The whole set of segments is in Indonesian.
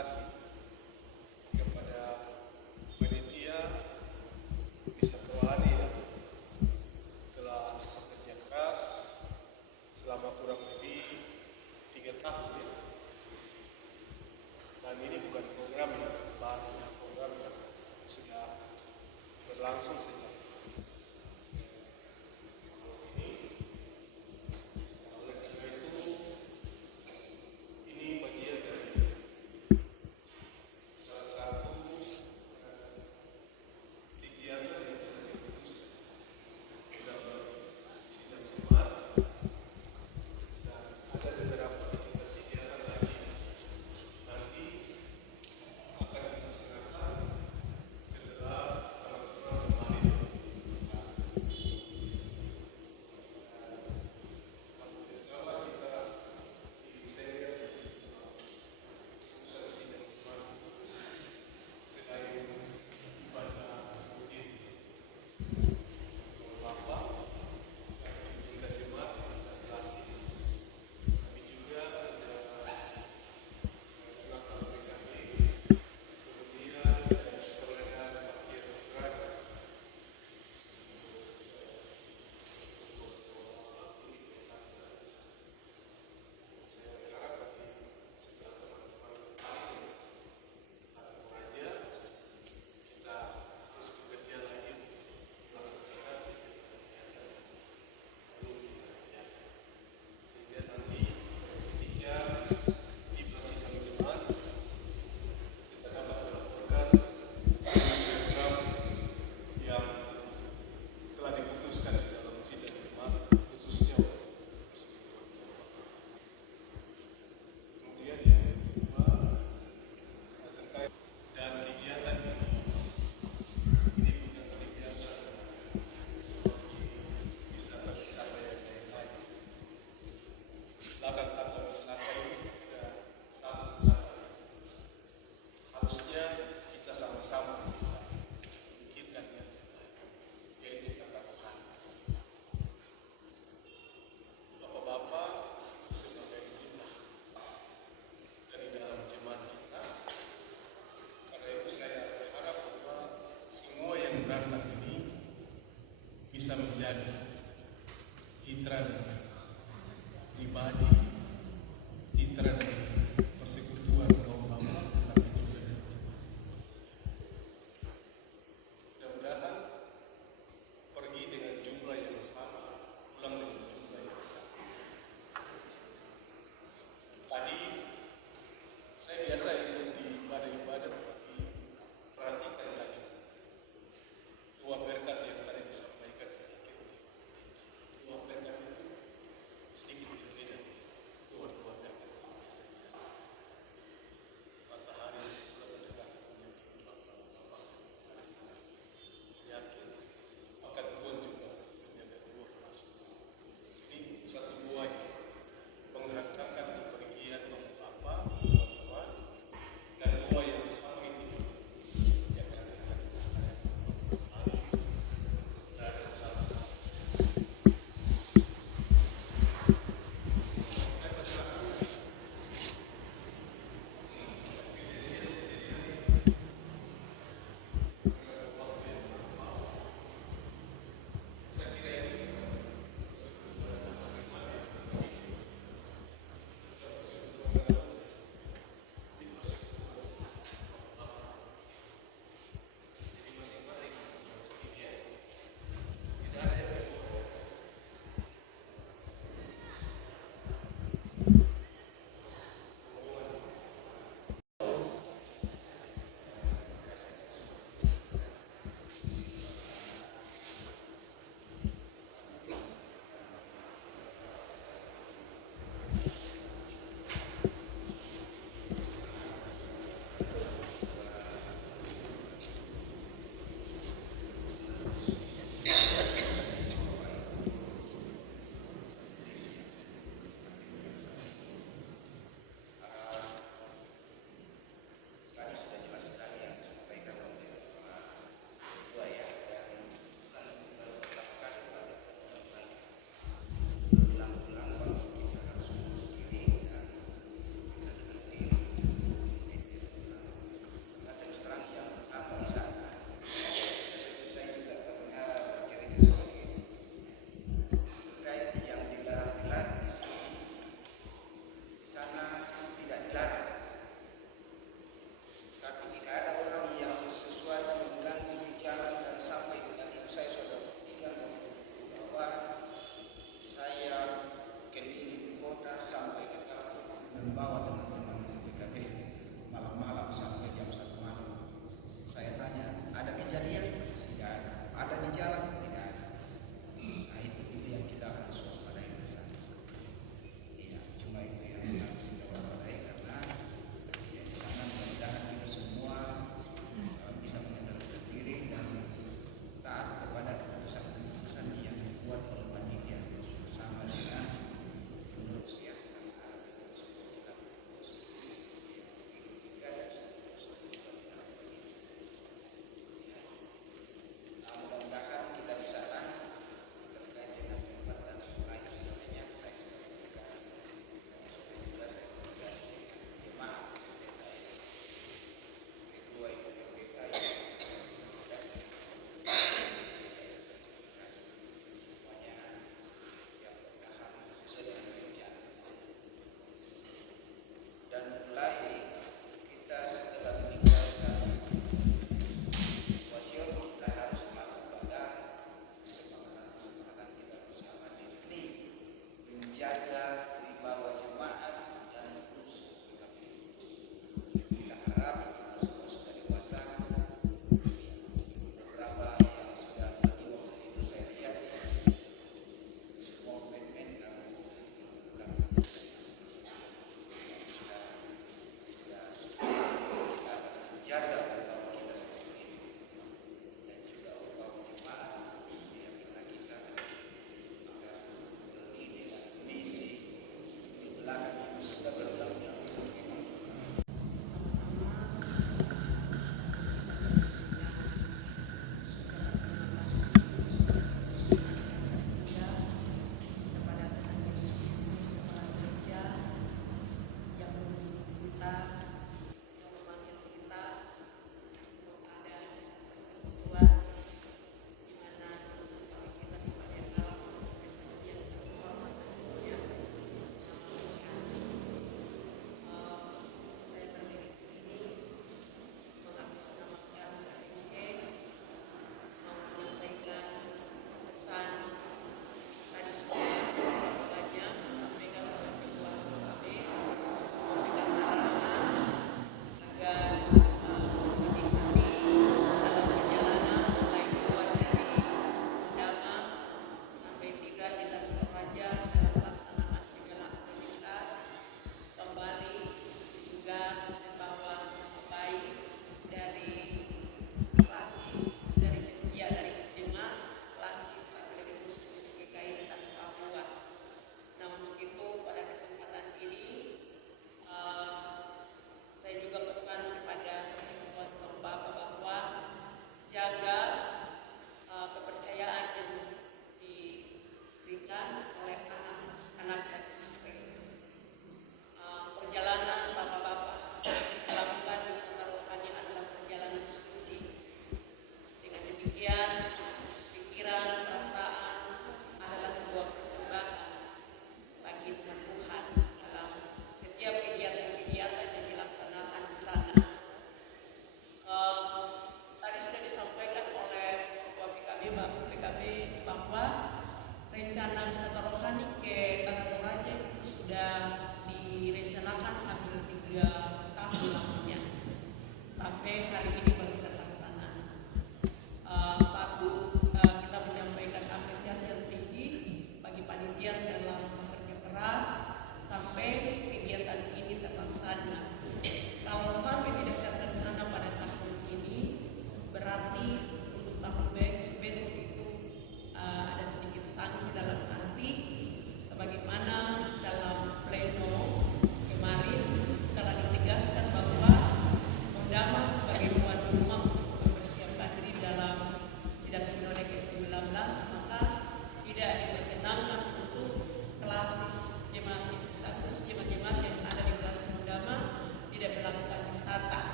kasih kepada panitia di satu hari yang telah bekerja keras selama kurang lebih 3 tahun ya. Dan ini bukan program yang baru, program yang sudah berlangsung sejak bisa menjadi citra pribadi, citra dari persekutuan kaum hawa, tapi juga dari mudah-mudahan pergi dengan jumlah yang sama, pulang dengan jumlah yang sama. Tadi saya biasa ikut di ibadah-ibadah, tapi perhatikan tadi dua berkat yang tadi disampaikan. Dua berkat itu sedikit berbeda.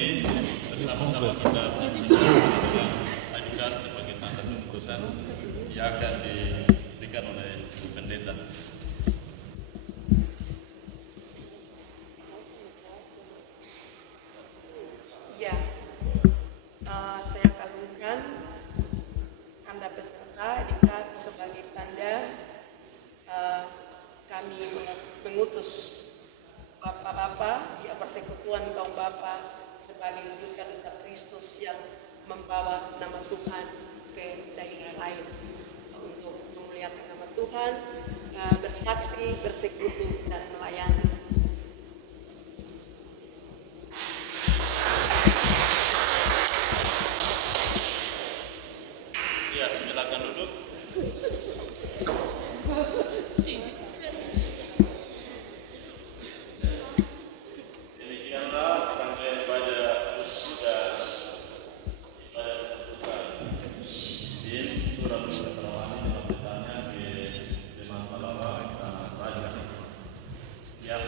berdiri bersama-sama kita menyaksikan ajudan sebagai tanda keputusan yang akan diberikan oleh pendeta. Ya, saya kagumkan Anda peserta dikat sebagai tanda kami mengutus Bapak-bapak di persekutuan kaum Bapak sebagai duta-duta Kristus yang membawa nama Tuhan ke daerah lain untuk memuliakan nama Tuhan, bersaksi, bersekutu, dan melayani. Ya, silakan duduk. Demikianlah rangkaian ibadah wisuda ibadah terbuka di Turun Keterawani dalam ditanya di Demak Palapa Tanah Raja. Yang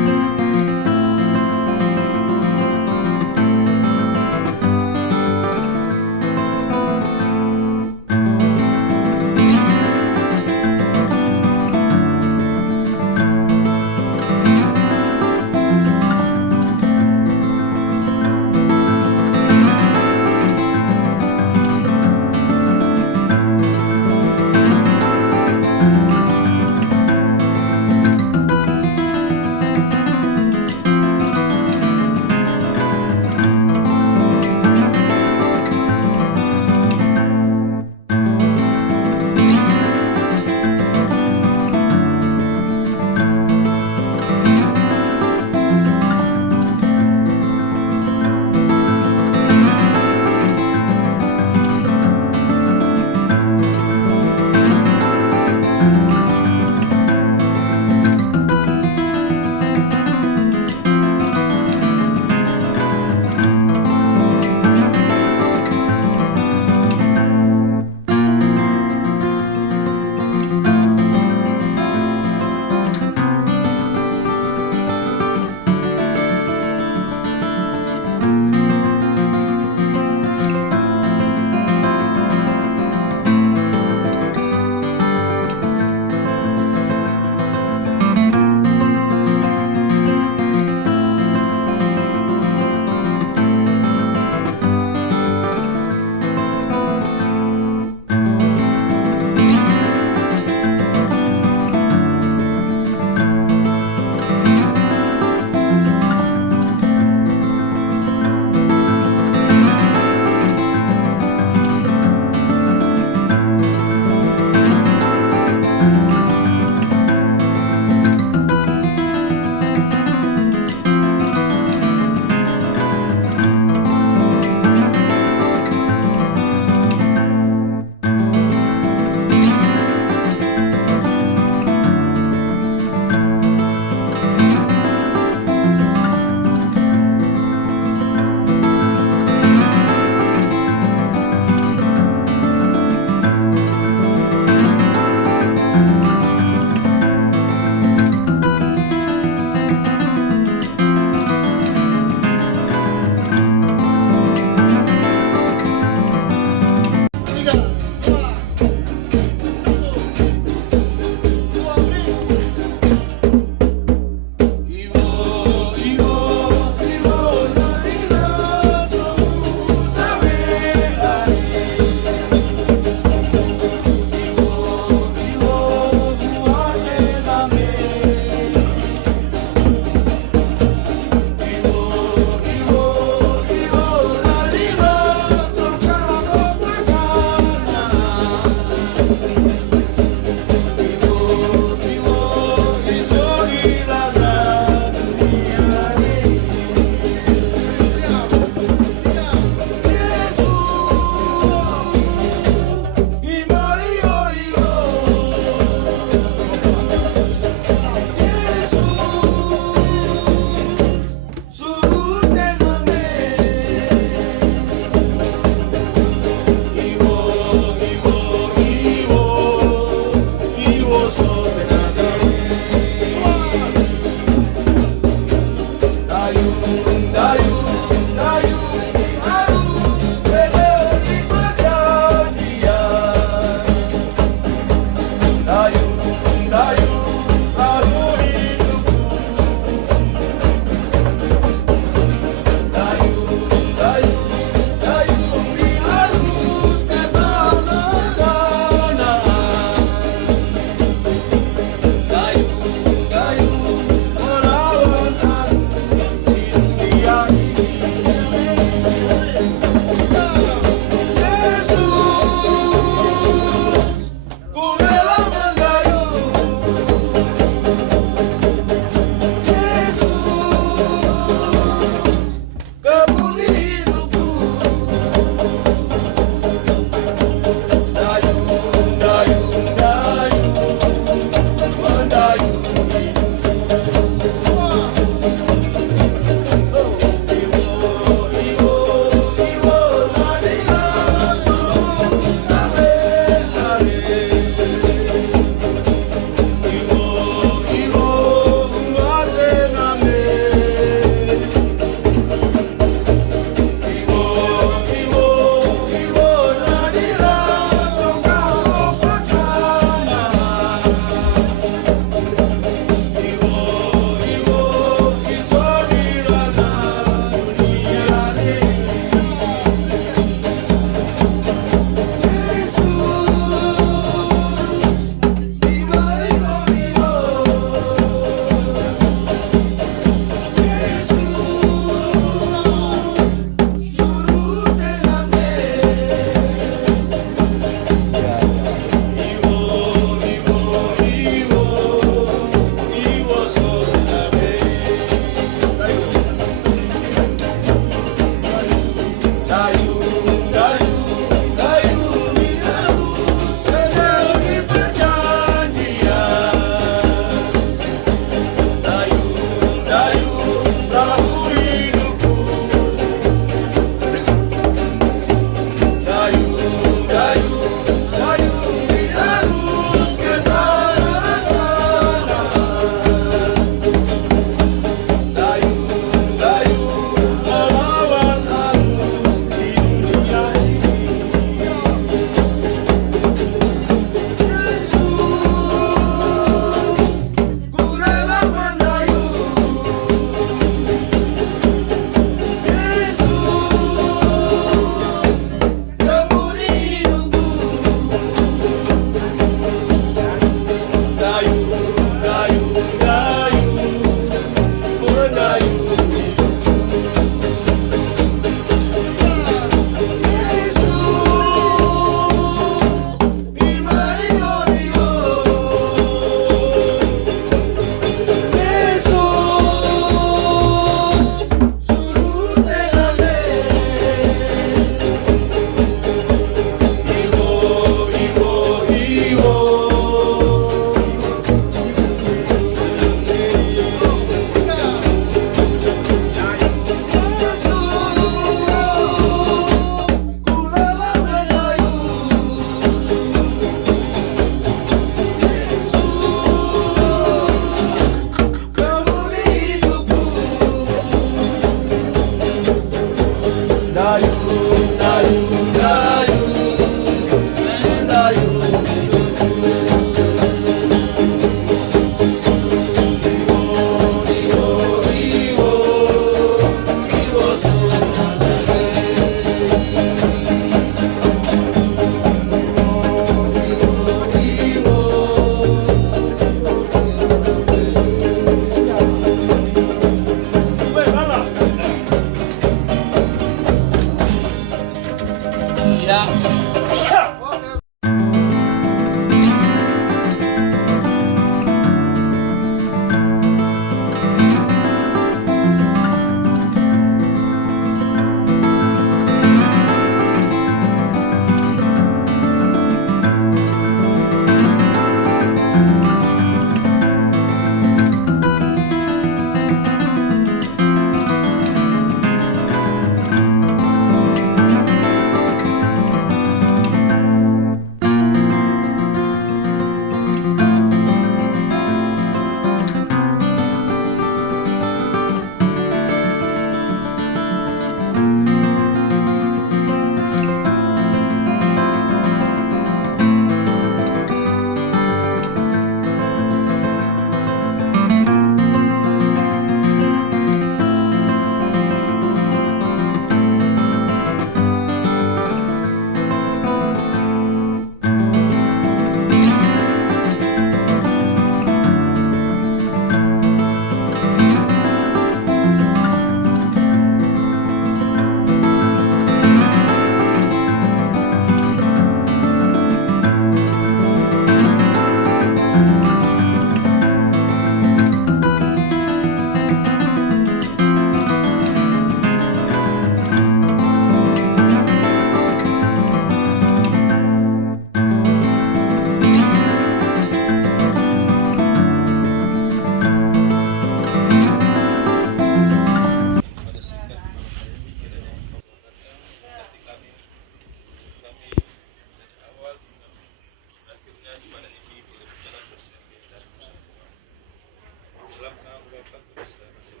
dalam nama Bapa Kudus dan Roh Kudus.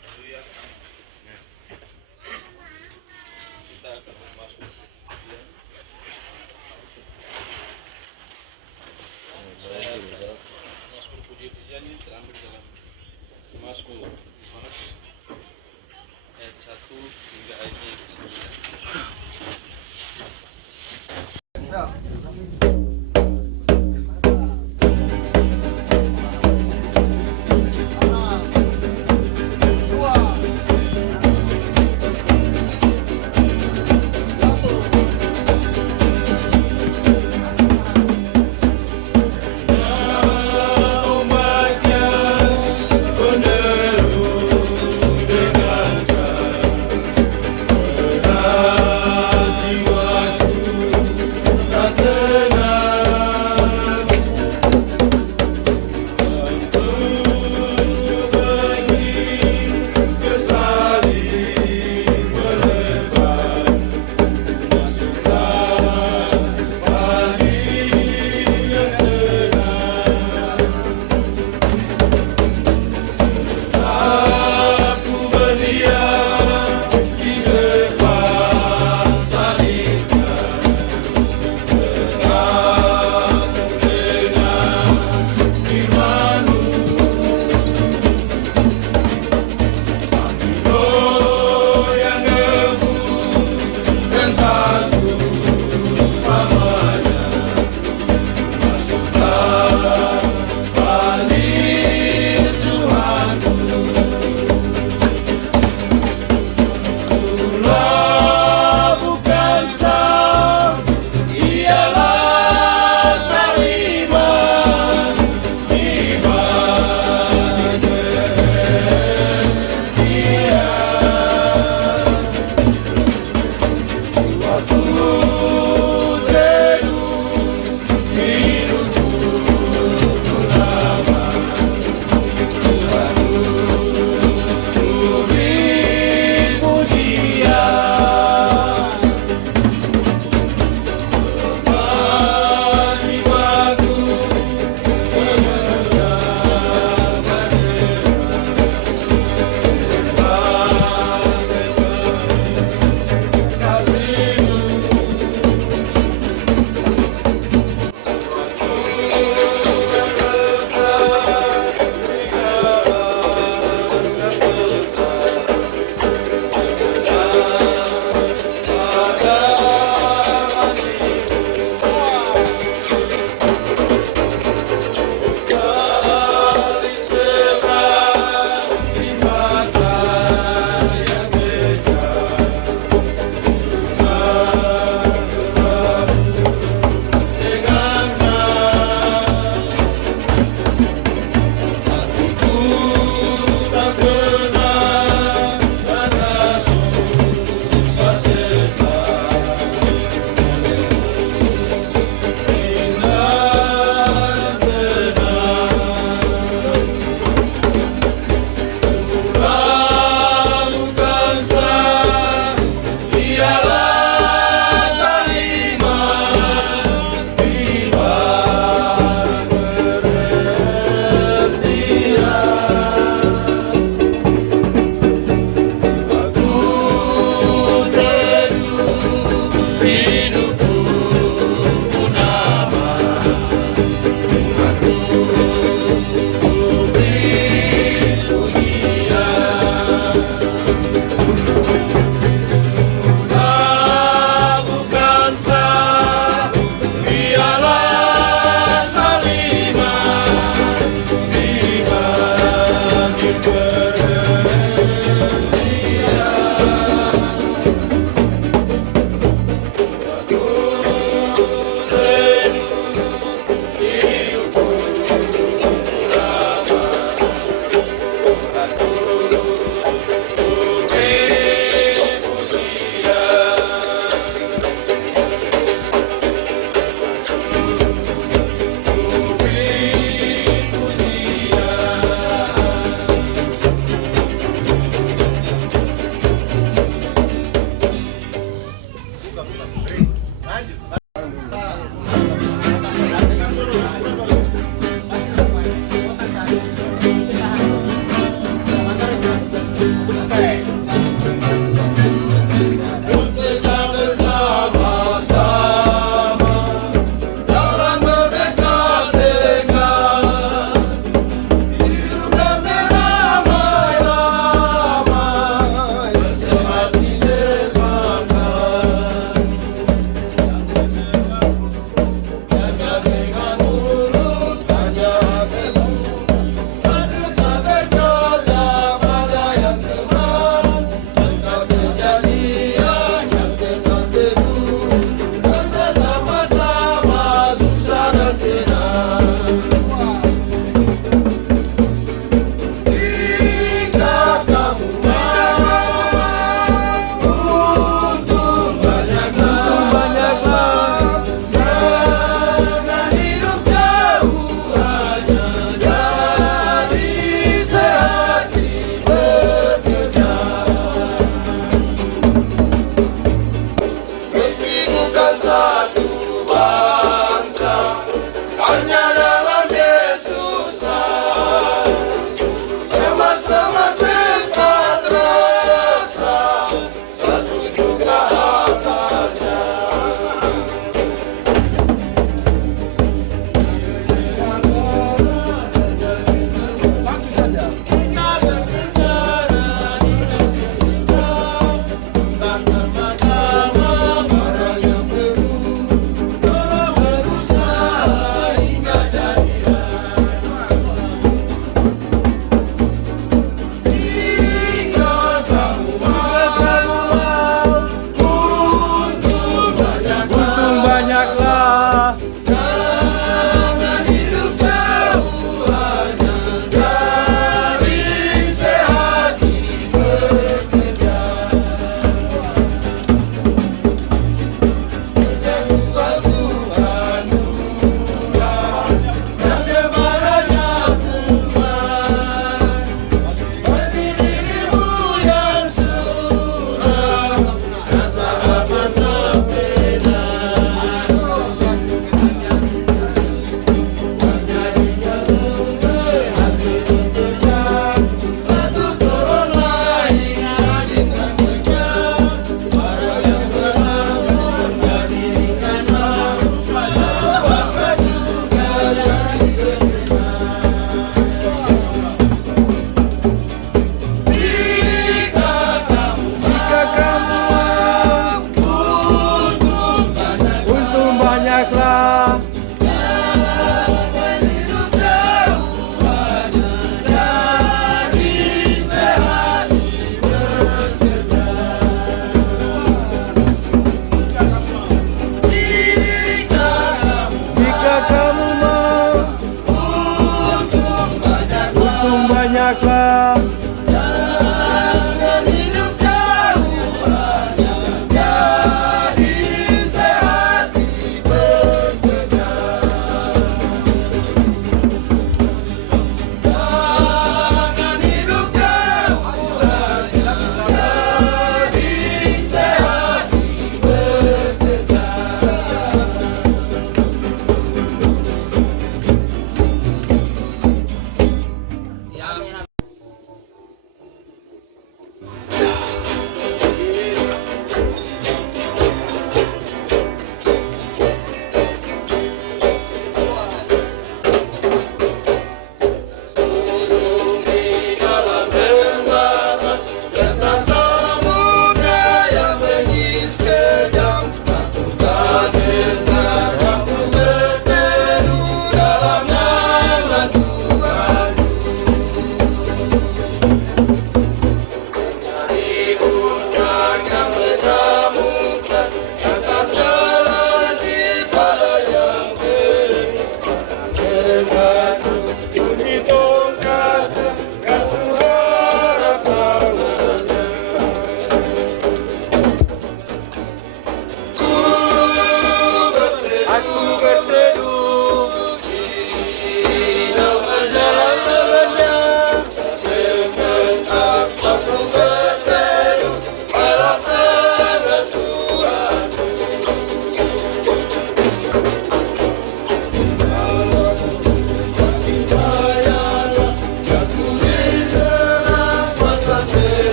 Haleluya. Amin. Kita akan masuk pujian. Mazmur puji-pujian ini terambil dalam Mazmur 4 ayat 1 hingga ayatnya yang ke-9. Umatnya penerus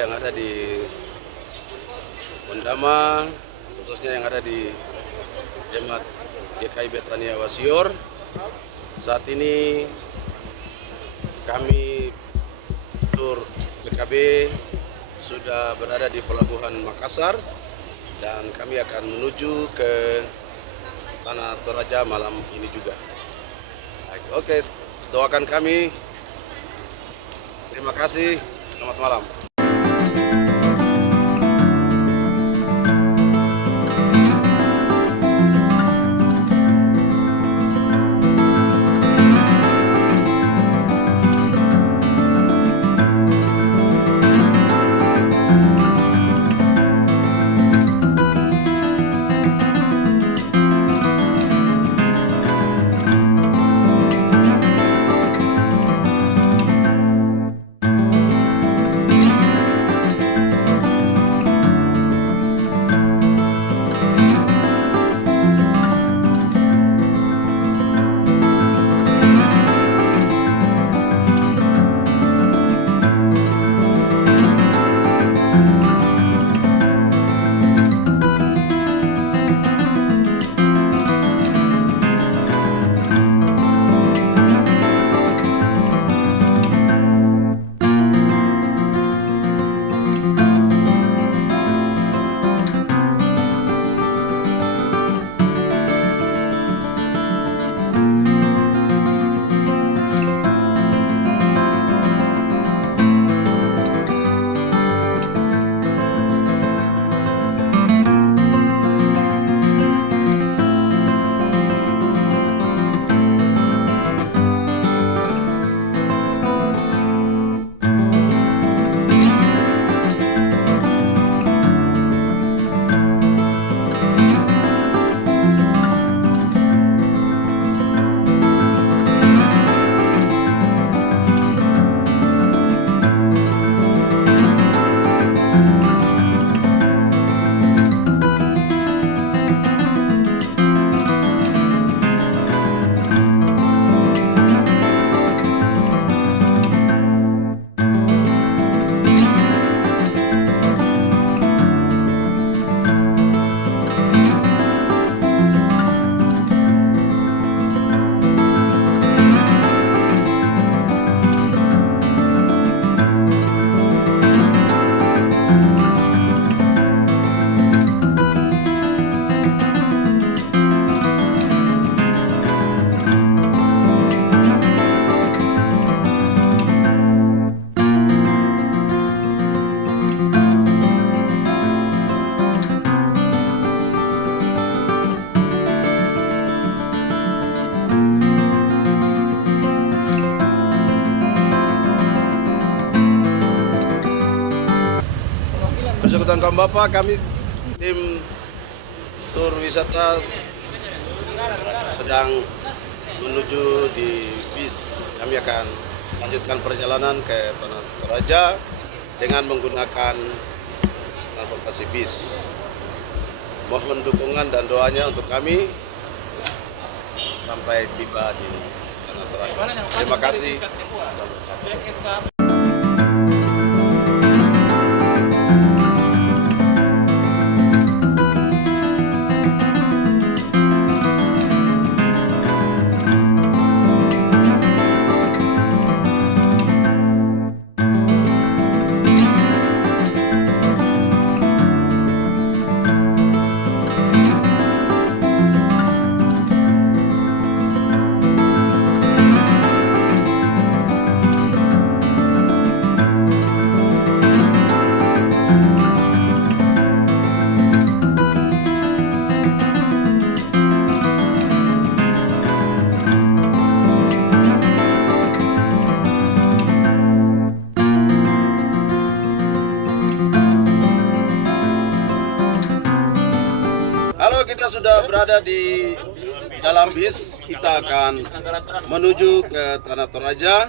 yang ada di Undama, khususnya yang ada di Jemaat GKI Betania Wasior. Saat ini kami tur PKB sudah berada di Pelabuhan Makassar dan kami akan menuju ke Tanah Toraja malam ini juga. Oke, doakan kami. Terima kasih. Selamat malam. Persekutuan kaum Bapak, kami tim tur wisata sedang menuju di bis. Kami akan lanjutkan perjalanan ke Tanah Toraja dengan menggunakan transportasi bis. Mohon dukungan dan doanya untuk kami sampai tiba di Tanah Toraja. Terima kasih. Kita sudah berada di dalam bis. Kita akan menuju ke Tanah Toraja.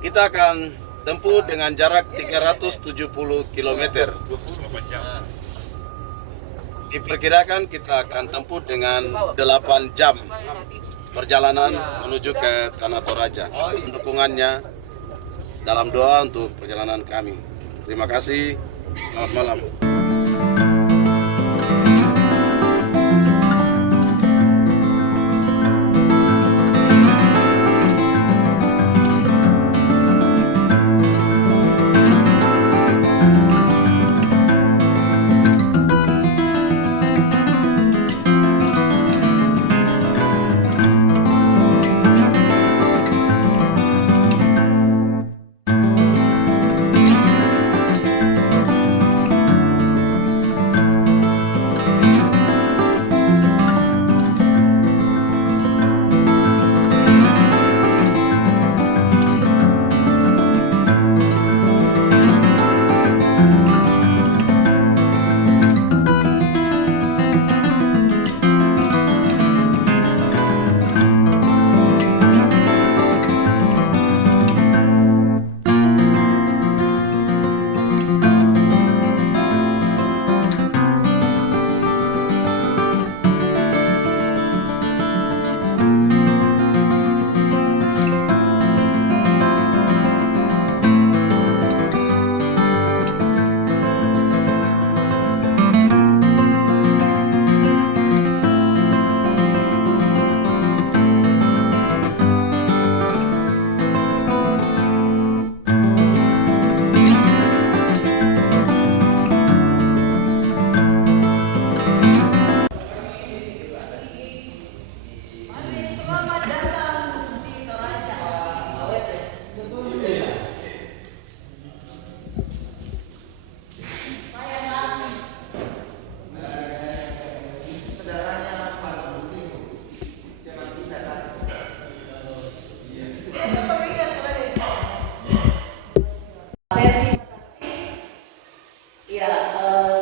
Kita akan tempuh dengan jarak 370 km. Diperkirakan kita akan tempuh dengan 8 jam perjalanan menuju ke Tanah Toraja. Dukungannya dalam doa untuk perjalanan kami. Terima kasih. Selamat malam.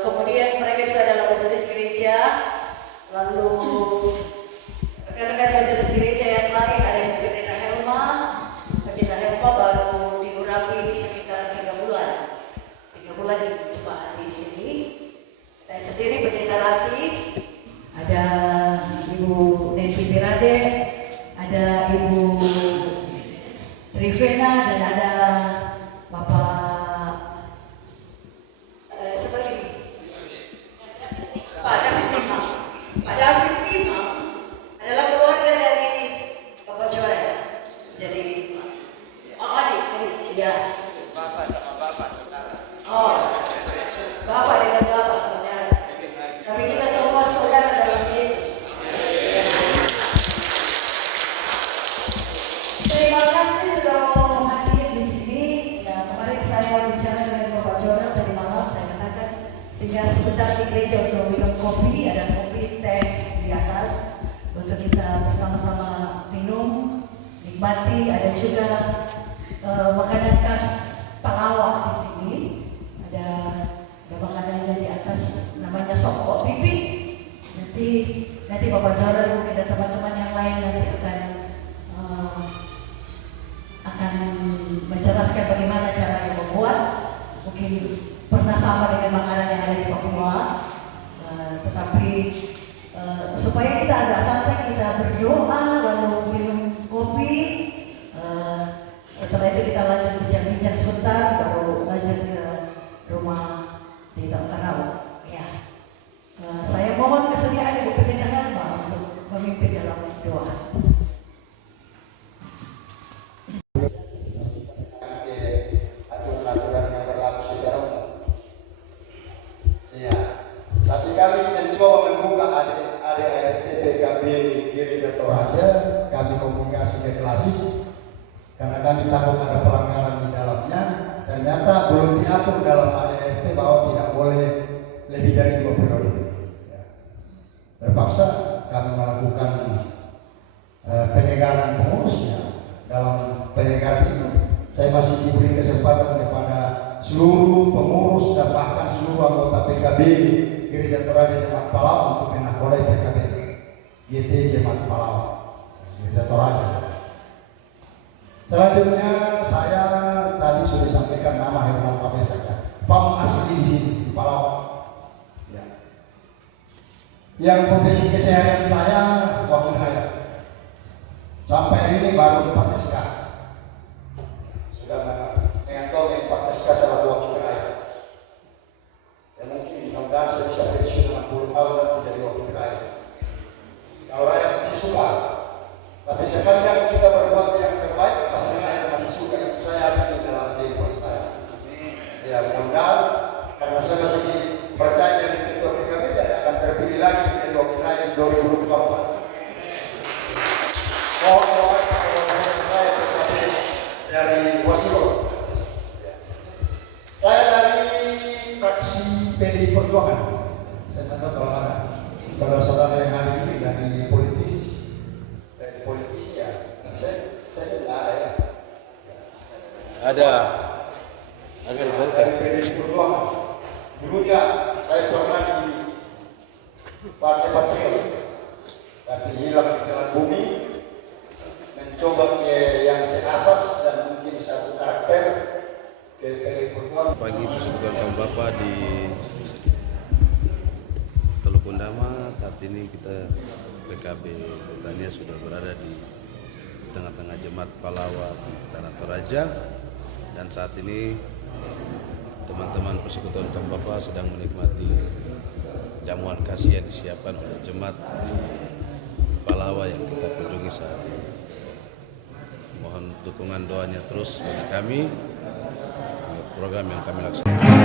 Kemudian mereka juga adalah majelis gereja, lalu rekan-rekan majelis gereja yang lain ada yang Pendeta Helma baru diurapi sekitar 3 bulan di jemaat di sini. Saya sendiri Pendeta Rati, ada Ibu Nenti Birade, ada Ibu Trivena, dan ada Bapak Pak David Timah adalah keluarga dari Bapak Joran. Jadi, adik, ya. Bapak sama bapak saudara. Oh, Bapak dengan Bapak saudara. Tapi kita semua saudara dalam Yesus. Terima kasih sudah mau hadir di sini. Ya, kemarin saya bicara dengan Bapak Joran tadi malam, saya katakan sehingga sebentar di gereja untuk minum kopi, ada kopi teh di atas untuk kita bersama-sama minum, nikmati. Ada juga makanan khas Palawa di sini. Ada makanannya di atas, namanya sopok pipi. Nanti Bapak Joran mungkin dan teman-teman yang lain nanti akan menjelaskan bagaimana cara membuat. Mungkin pernah sama dengan makanan yang ada di Papua, tetapi supaya kita agak santai, kita berdoa lalu minum kopi. Setelah itu kita lanjut bincang-bincang sebentar, baru lanjut ke rumah di Taukarau. Ya, saya mohon kesediaan Ibu Pendeta Helma untuk memimpin dalam doa. Aturan-aturan yang berlaku secara umum. Iya, tapi kami mencoba membuka ADART PKB Gereja Toraja, kami komunikasi ke klasis karena kami takut ada pelanggaran di dalamnya. Ternyata belum diatur dalam ADART bahwa tidak boleh lebih dari 2 periode. Ya. Terpaksa kami melakukan penyegaran pengurusnya. Dalam penyegaran itu saya masih diberi kesempatan kepada seluruh pengurus dan bahkan seluruh anggota PKB Gereja Toraja Jemaat Palawa untuk menakodai PKB GT Jemaat Palawa Gereja Toraja. Selanjutnya saya tadi sudah sampaikan nama Herman Pape saja. Fam asli di sini di Palawa. Ya. Yang profesi keseharian saya wakil rakyat. Sampai hari ini baru 4 SK. Sudah mengantongi 4 SK selaku wakil rakyat. 2024. Saya dari Wasilo. Saya dari fraksi PDI Perjuangan. Saya tak tahu kalau ada saudara-saudara yang ada ini dari politisi ya. Saya tidak ada ya. Ada. Dari PDI Perjuangan. Dulunya saya pernah di Partai Patriot, tapi hilang di telan bumi, mencoba yang seasas dan mungkin satu karakter dari PDI Perjuangan. Pagi persekutuan kaum Bapa di Teluk Undama. Saat ini kita PKB Betania sudah berada di tengah-tengah jemaat Palawa di Tanah Toraja, dan saat ini teman-teman persekutuan kaum Bapa sedang menikmati jamuan kasih yang disiapkan oleh jemaat di Palawa yang kita kunjungi saat ini. Mohon dukungan doanya terus bagi kami, program yang kami laksanakan.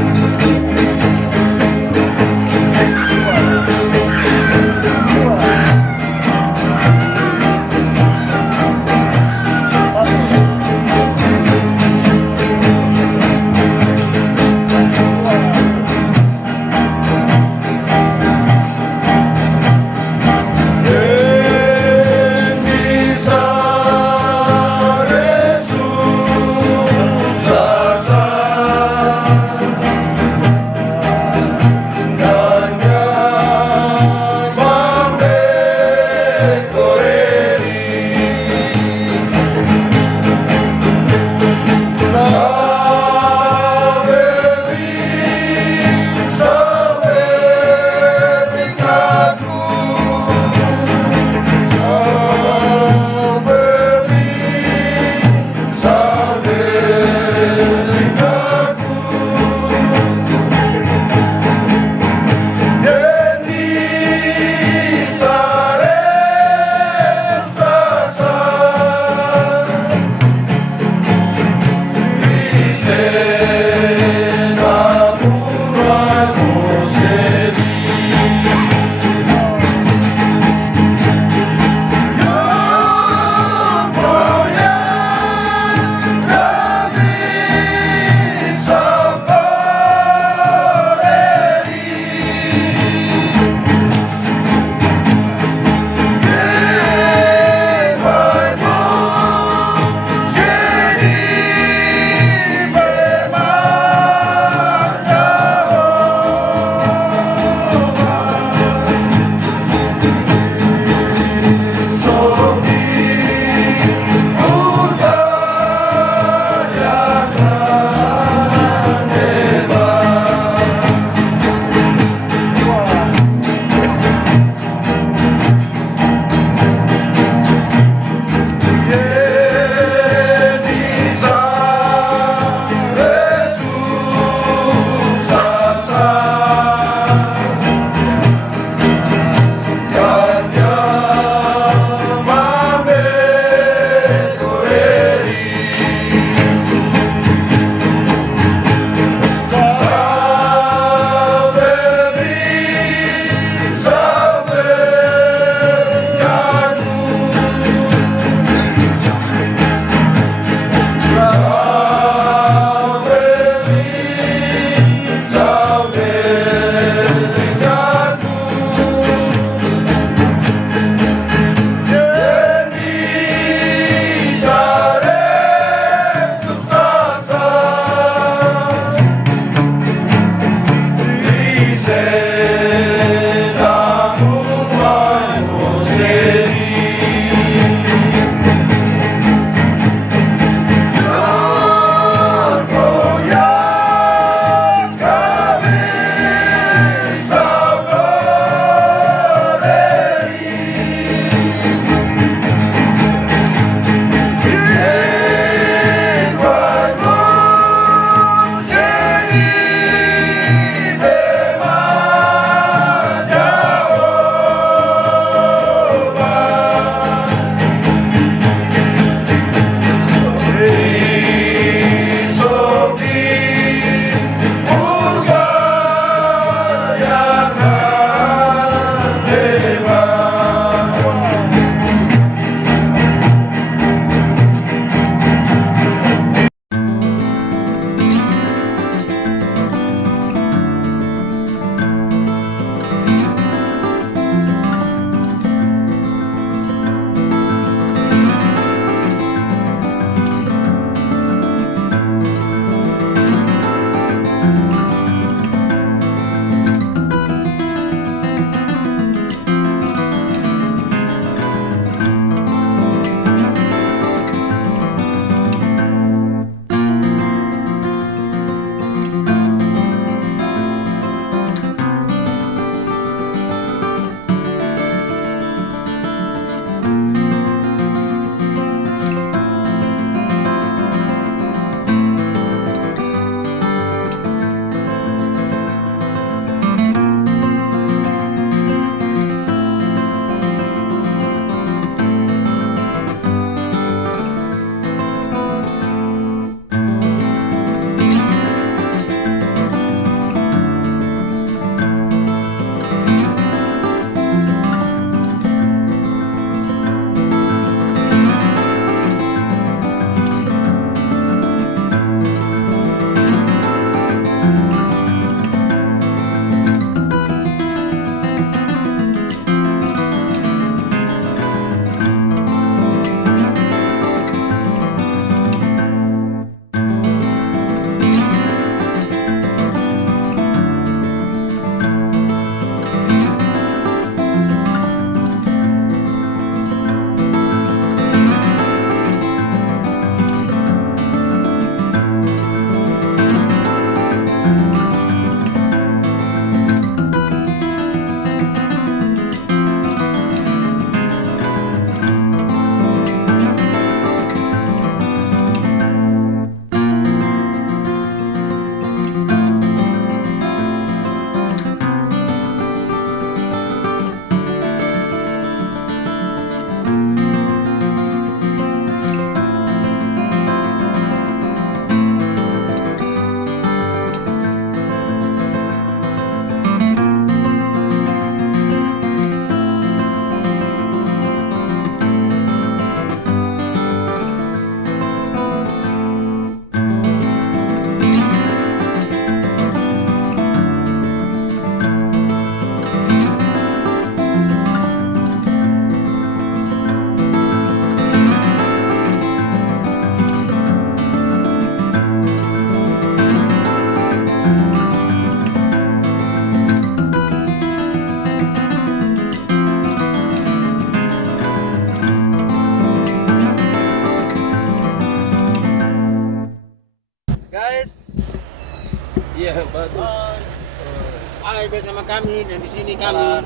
selesai bersama kami dan di sini kami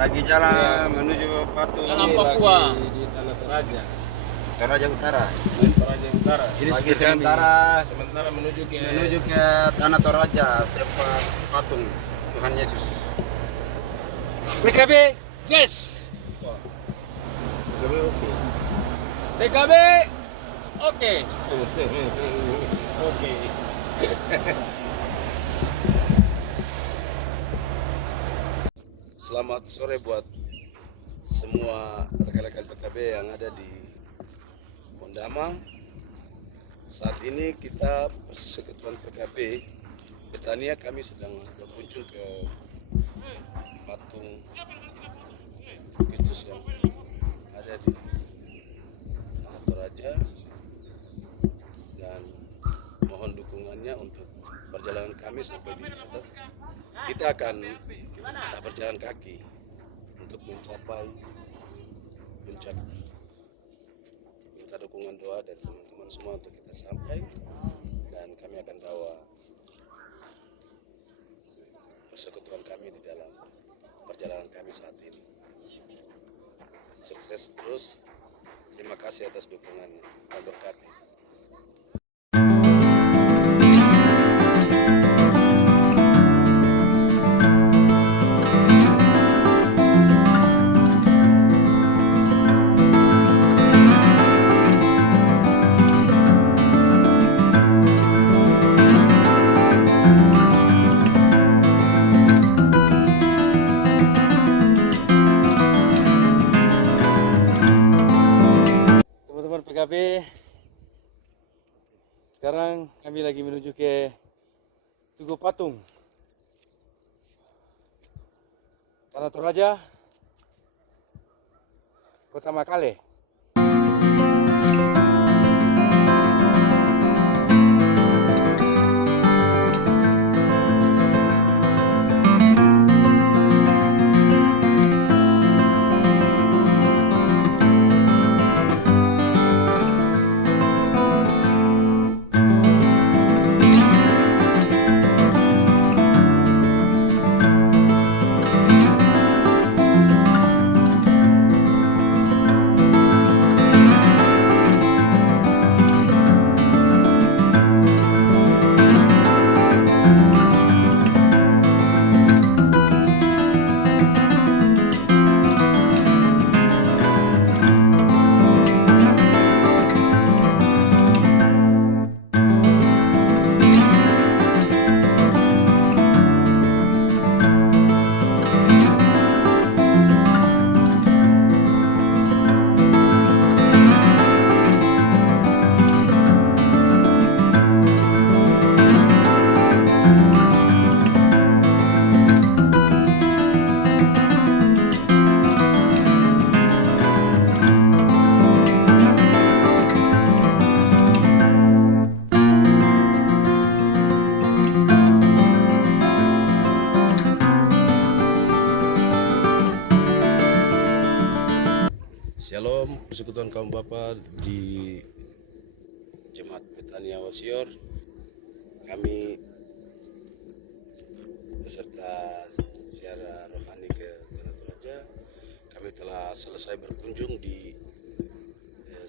lagi jalan menuju patung Salam ini Papua. lagi di Tanah Toraja. Toraja Utara. Toraja Utara. Ini sementara menuju ke Tanah Toraja tempat patung Tuhan Yesus. PKB, yes. Oke, oke. PKB, oke. Oke. Selamat sore buat semua rekan-rekan PKB yang ada di Pondama. Saat ini kita Persekutuan PKB Betania, kami sedang berkunjung ke patung Kristus yang ada di Tanah Toraja, dan mohon dukungannya untuk perjalanan kami sampai di sana. Kita akan berjalan kaki untuk mencapai puncak. Minta dukungan doa dari teman-teman semua untuk kita sampai, dan kami akan bawa persekutuan kami di dalam perjalanan kami saat ini. Sukses terus. Terima kasih atas dukungannya. Tuhan berkati. Teman-teman PKB, sekarang kami lagi menuju ke Tugu Patung Tanah Toraja, Kota Makale. Shalom, Persekutuan Kaum Bapa di Jemaat Betania Wasior. Kami beserta secara rohani ke Tanah Toraja. Kami telah selesai berkunjung di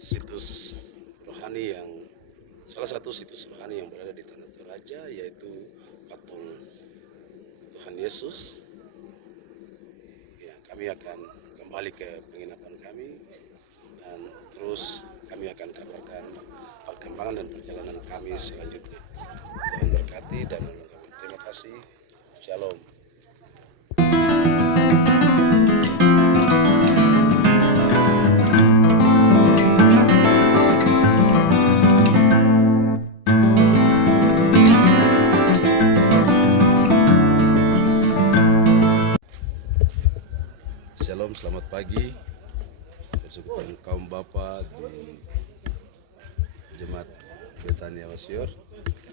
situs rohani yang salah satu situs rohani yang berada di Tanah Toraja, yaitu patung Tuhan Yesus. Ya, kami akan kembali ke penginapan kami, dan terus kami akan kabarkan perkembangan dan perjalanan kami selanjutnya. Tuhan berkati dan melengkapi. Terima kasih. Shalom. Shalom, selamat pagi. Persekutuan Kaum Bapa di Jemaat Betania Wasior.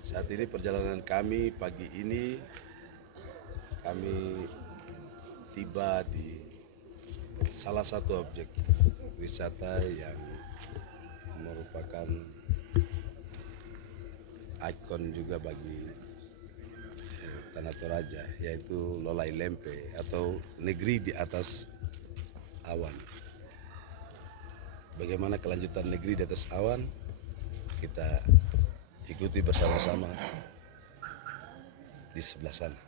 Saat ini perjalanan kami pagi ini, kami tiba di salah satu objek wisata yang merupakan ikon juga bagi Tanah Toraja, yaitu Lolai Lempe atau negeri di atas awan. Bagaimana kelanjutan negeri di atas awan, kita ikuti bersama-sama di sebelah sana.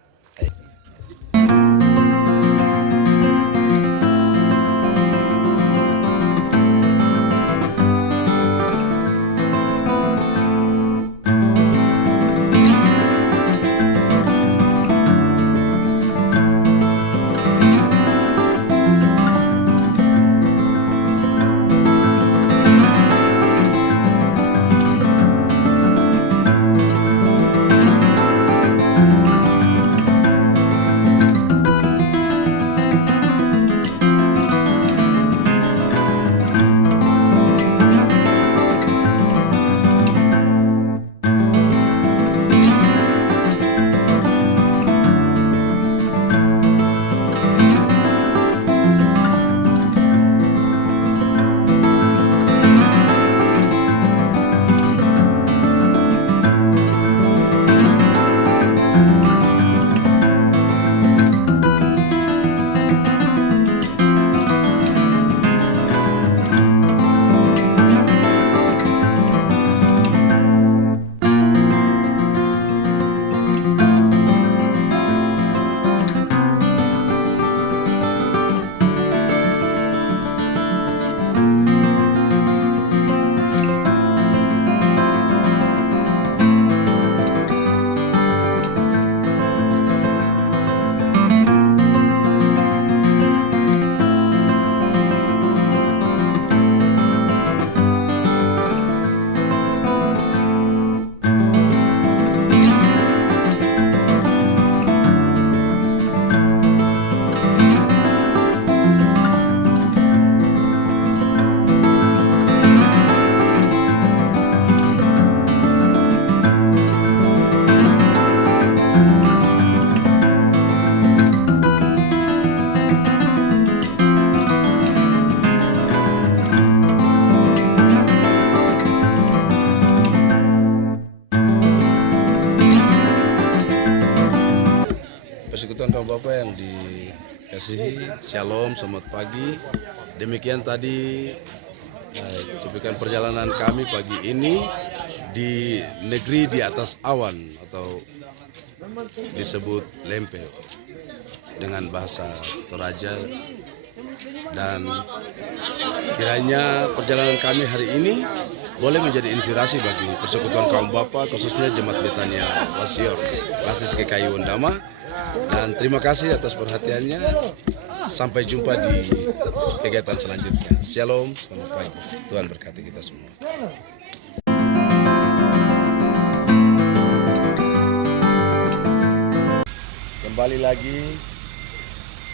Persekutuan kaum Bapak yang dikasihi, Shalom, selamat pagi. Demikian tadi cuplikan perjalanan kami pagi ini di negeri di atas awan atau disebut Lempe dengan bahasa Toraja, dan kiranya perjalanan kami hari ini boleh menjadi inspirasi bagi Persekutuan Kaum Bapa, khususnya Jemaat Betania Wasior Basis GKI Wondama. Dan terima kasih atas perhatiannya. Sampai jumpa di kegiatan selanjutnya. Shalom, selamat pagi. Tuhan berkati kita semua. Kembali lagi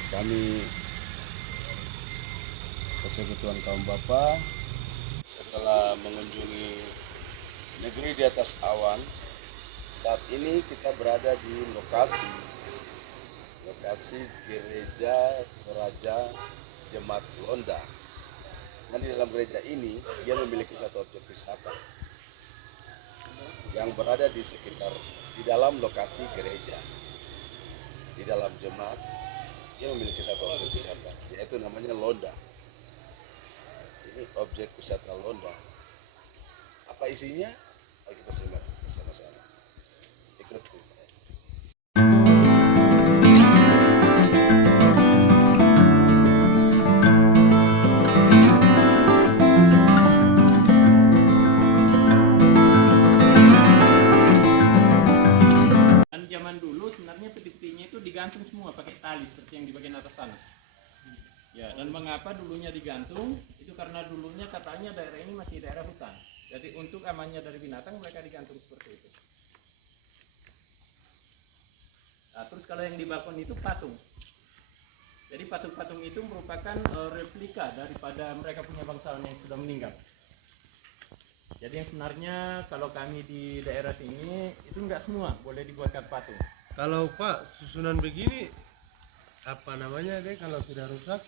kami Persekutuan Kaum Bapa setelah mengunjungi negeri di atas awan. Saat ini kita berada di lokasi Gereja Toraja Jemaat Londa. Dan di dalam gereja ini dia memiliki satu objek wisata yang berada di dalam lokasi gereja. Di dalam jemaat dia memiliki satu objek wisata, yaitu namanya Londa. Ini objek wisata Londa. Apa isinya? Mari kita simak bersama-sama. Ikuti saya. Zaman dulu sebenarnya peti-petinya itu digantung semua pakai tali seperti yang di bagian atas sana. Ya, dan mengapa dulunya digantung? Itu karena dulunya katanya daerah ini masih daerah hutan. Jadi untuk amannya dari binatang mereka digantung seperti itu. Nah, terus kalau yang di balkon itu patung. Jadi patung-patung itu merupakan replika daripada mereka punya bangsawan yang sudah meninggal. Jadi yang sebenarnya kalau kami di daerah sini itu enggak semua boleh dibuatkan patung. Kalau Pak susunan begini apa namanya deh kalau sudah rusak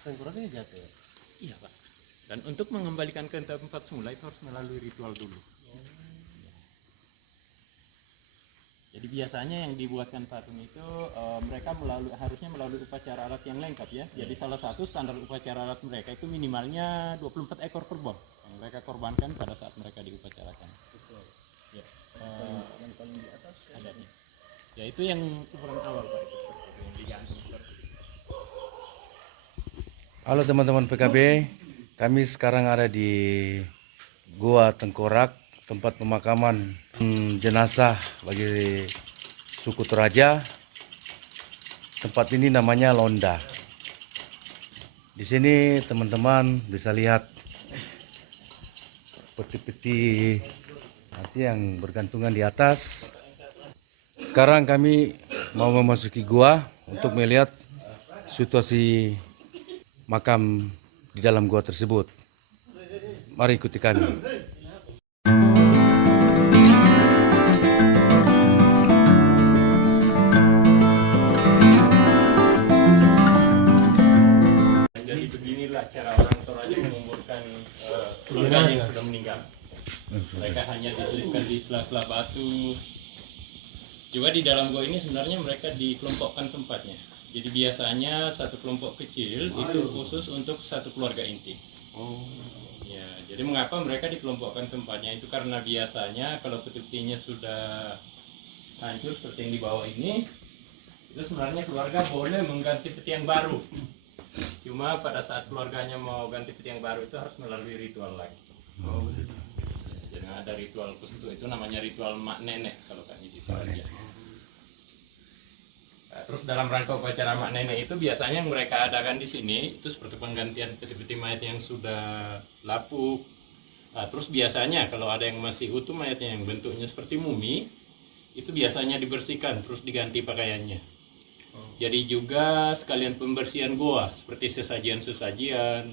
sengkurannya jatuh. Iya Pak. Dan untuk mengembalikan ke tempat semula itu harus melalui ritual dulu. Jadi biasanya yang dibuatkan patung itu mereka harusnya melalui upacara adat yang lengkap ya. Jadi salah satu standar upacara adat mereka itu minimalnya 24 ekor kerbau yang mereka korbankan pada saat mereka diupacarakan. Ya. Yang paling di atas adatnya. Ya itu yang ukuran awal Pak, itu yang digantung seperti itu. Halo teman-teman PKB, kami sekarang ada di Gua Tengkorak, tempat pemakaman jenazah bagi suku Toraja. Tempat ini namanya Londa. Di sini teman-teman bisa lihat peti-peti nanti yang bergantungan di atas. Sekarang kami mau memasuki gua untuk melihat situasi makam di dalam gua tersebut. Mari ikuti kami. Jadi beginilah cara orang Toraja menguburkan keluarga yang sudah meninggal. Mereka hanya diselipkan di sela-sela batu. Juga di dalam gua ini sebenarnya mereka dikelompokkan tempatnya. Jadi biasanya satu kelompok kecil itu khusus untuk satu keluarga inti. Ya, jadi mengapa mereka dikelompokkan tempatnya itu karena biasanya kalau peti-petinya sudah hancur seperti yang di bawah ini, itu sebenarnya keluarga boleh mengganti peti yang baru. Cuma pada saat keluarganya mau ganti peti yang baru itu harus melalui ritual lagi. Jadi ada ritual khusus itu namanya ritual mak nenek kalau kami di Toraja. Nah, terus dalam rangka upacara mak nenek itu biasanya yang mereka adakan di sini itu seperti penggantian peti-peti mayat yang sudah lapuk. Nah, terus biasanya kalau ada yang masih utuh mayatnya yang bentuknya seperti mumi, itu biasanya dibersihkan terus diganti pakaiannya. Jadi juga sekalian pembersihan goa seperti sesajian-sesajian,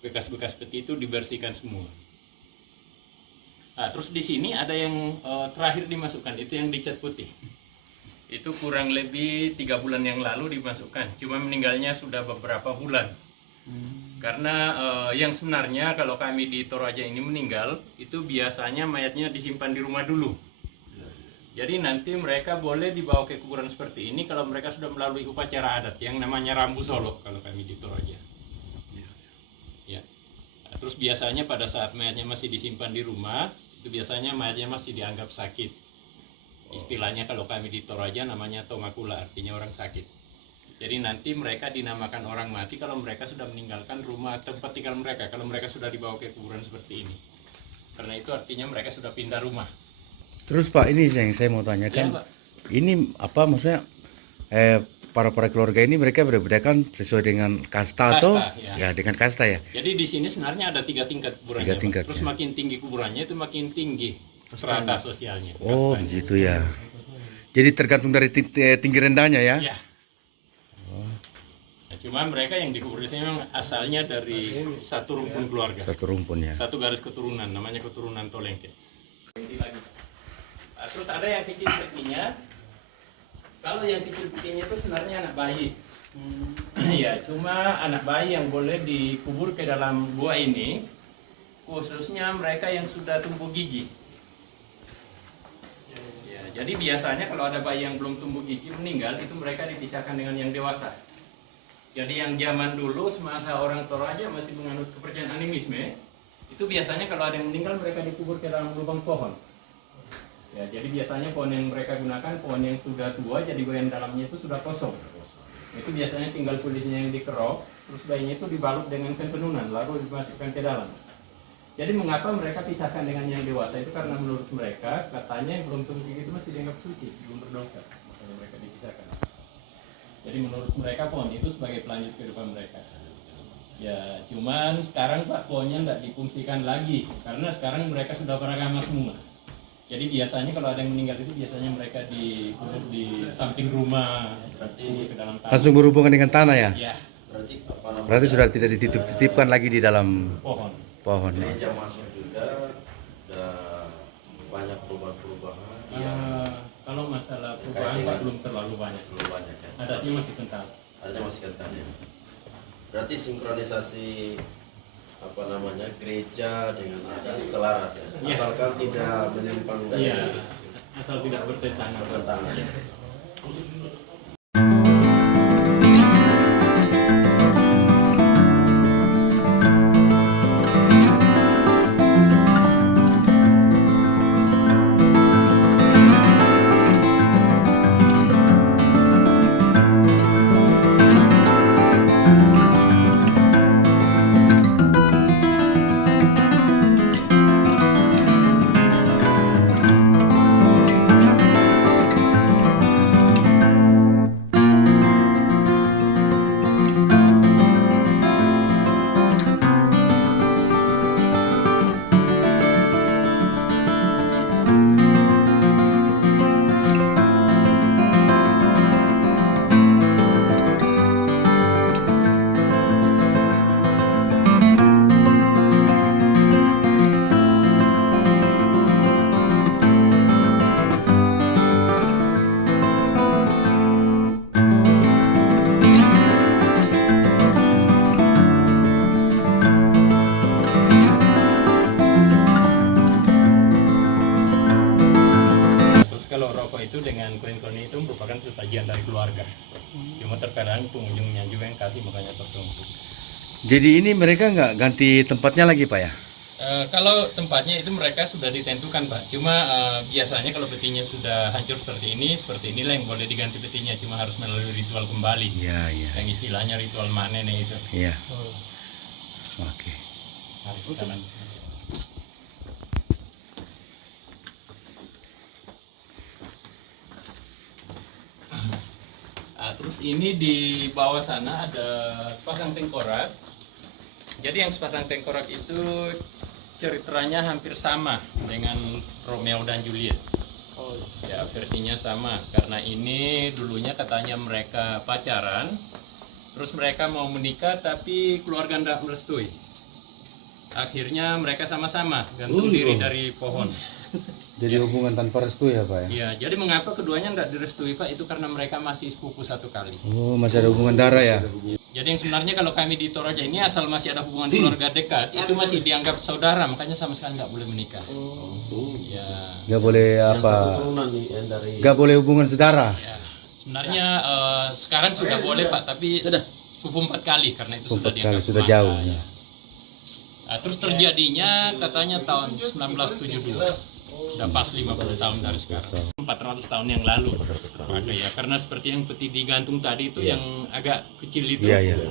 bekas-bekas peti itu dibersihkan semua. Nah, terus di sini ada yang terakhir dimasukkan itu yang dicat putih. Itu kurang lebih 3 bulan yang lalu dimasukkan, cuma meninggalnya sudah beberapa bulan. Karena yang sebenarnya kalau kami di Toraja ini meninggal, itu biasanya mayatnya disimpan di rumah dulu. Jadi nanti mereka boleh dibawa ke kuburan seperti ini kalau mereka sudah melalui upacara adat yang namanya Rambu Solo kalau kami di Toraja. Ya. Nah, terus biasanya pada saat mayatnya masih disimpan di rumah, itu biasanya mayatnya masih dianggap sakit. Istilahnya kalau kami di Toraja namanya tomakula, artinya orang sakit. Jadi nanti mereka dinamakan orang mati kalau mereka sudah meninggalkan rumah tempat tinggal mereka, kalau mereka sudah dibawa ke kuburan seperti ini. Karena itu artinya mereka sudah pindah rumah. Terus Pak, ini yang saya mau tanyakan, Ya, Pak. ini apa maksudnya para keluarga ini mereka berbeda-bedakan sesuai dengan kasta atau ya. dengan kasta ya? Jadi di sini sebenarnya ada 3 tingkat kuburannya. 3 tingkat, Terus ya. makin tinggi kuburannya itu makin tinggi strata sosialnya. Oh kastanya. begitu ya. Jadi tergantung dari tinggi rendahnya ya? Ya. Nah, cuma mereka yang dikubur di sini memang asalnya dari satu rumpun keluarga. Satu rumpun ya. Satu garis keturunan, namanya keturunan Tolengke. Nah, terus ada yang kecil petinya. Kalau yang kecil petinya itu sebenarnya anak bayi. Ya, cuma anak bayi yang boleh dikubur ke dalam gua ini, khususnya mereka yang sudah tumbuh gigi. Ya, jadi biasanya kalau ada bayi yang belum tumbuh gigi meninggal, itu mereka dipisahkan dengan yang dewasa. Jadi yang zaman dulu semasa orang Toraja masih menganut kepercayaan animisme, itu biasanya kalau ada yang meninggal mereka dikubur ke dalam lubang pohon. Ya, jadi biasanya pohon yang mereka gunakan pohon yang sudah tua, jadi bagian dalamnya itu sudah kosong. Itu biasanya tinggal kulitnya yang dikerok, terus bayinya itu dibalut dengan kain penunan, lalu dimasukkan ke dalam. Jadi mengapa mereka pisahkan dengan yang dewasa itu karena menurut mereka katanya yang belum tumbuh gigi itu masih dianggap suci, belum berdosa, makanya mereka dipisahkan. Jadi menurut mereka pohon itu sebagai pelanjut kehidupan mereka. Ya, cuman sekarang Pak pohonnya tidak difungsikan lagi karena sekarang mereka sudah beragama semua. Jadi biasanya kalau ada yang meninggal itu biasanya mereka dikubur di samping rumah, ke dalam tanah. Langsung berhubungan dengan tanah ya? Ya, Berarti sudah tidak dititip-titipkan lagi di dalam pohon. ya. Gereja masuk juga, ada banyak perubahan-perubahan. Kalau masalah perubahan Pak belum terlalu banyak. Belum banyak ya. Adatnya masih kental. Adatnya masih kental ya. Berarti sinkronisasi gereja dengan adat selaras ya. Iya. Asalkan tidak menyimpang dari Iya. Asal tidak bertentangan. Ya. Itu dengan koin-koin itu merupakan sesajian dari keluarga. Cuma terkadang pengunjungnya juga yang kasih, makanya tertumpuk. Jadi ini mereka nggak ganti tempatnya lagi Pak ya? Kalau tempatnya itu mereka sudah ditentukan Pak. Cuma biasanya kalau petinya sudah hancur seperti inilah yang boleh diganti petinya. Cuma harus melalui ritual kembali. Iya, iya. Yang istilahnya ritual manen itu. Iya. Oke. Mari kita lanjut. Terus ini di bawah sana ada sepasang tengkorak. Jadi yang sepasang tengkorak itu ceritanya hampir sama dengan Romeo dan Juliet. Ya, versinya sama. Karena ini dulunya katanya mereka pacaran, terus mereka mau menikah tapi keluarga tidak merestui. Akhirnya mereka sama-sama gantung diri dari pohon. Jadi hubungan tanpa restu ya Pak ya? Iya, jadi mengapa keduanya nggak direstui Pak? Itu karena mereka masih sepupu satu kali. Oh, masih ada hubungan darah ya? Jadi yang sebenarnya kalau kami di Toraja ini asal masih ada hubungan keluarga dekat, itu masih dianggap saudara, makanya sama sekali nggak boleh menikah. Iya. Nggak boleh apa? Nggak boleh hubungan saudara? Ya. Sebenarnya sekarang sudah boleh Pak, tapi sepupu 4 kali karena itu sudah dianggap sudah semata, jauh. ya. Nah, terus terjadinya katanya tahun 1972. Sudah pas 50 tahun dari sekarang. 400 tahun yang lalu. Maka ya, karena seperti yang peti digantung tadi itu yang agak kecil itu.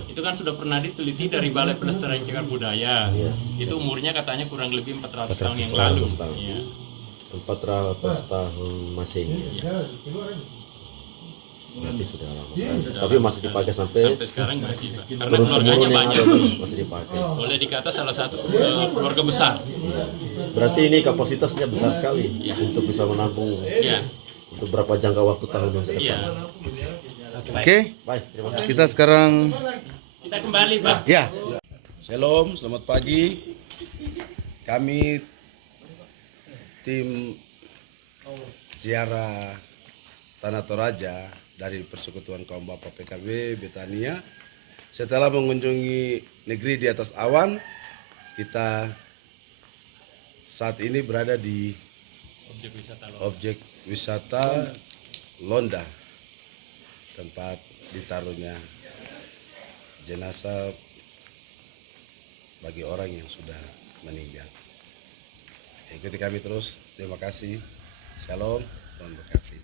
Itu kan sudah pernah diteliti dari Balai Pelestarian Cagar Budaya. Itu umurnya katanya kurang lebih 400 tahun yang lalu. 400 tahun Masehi. Berarti sudah lama. Tapi masih dipakai sampai sekarang masih. Karena keluarganya banyak. Masih dipakai. Boleh dikata salah satu keluarga besar. Berarti ini kapasitasnya besar sekali untuk bisa menampung untuk berapa jangka waktu tahun yang ke depan. Oke. Baik, terima kasih. Kita sekarang kita kembali Pak. Ya. Shalom, selamat pagi. Kami tim ziarah Tanah Toraja dari Persekutuan Kaum Bapak PKB Betania. Setelah mengunjungi negeri di atas awan, kita saat ini berada di objek wisata Londa, tempat ditaruhnya jenazah bagi orang yang sudah meninggal. Ikuti kami terus. Terima kasih. Shalom. Tuhan berkati.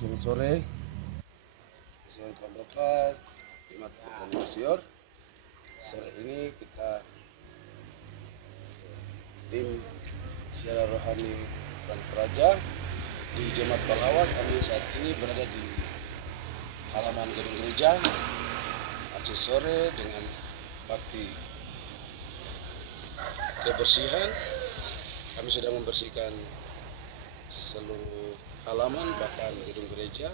selamat sore. Selamat Bapak, Jemaat Petani Masyur. Sore ini kita tim Siara Rohani dan Praja di Jemaat Pahlawan. Kami saat ini berada di halaman gedung gereja Aceh sore dengan bakti kebersihan. Kami sedang membersihkan seluruh halaman bahkan gedung gereja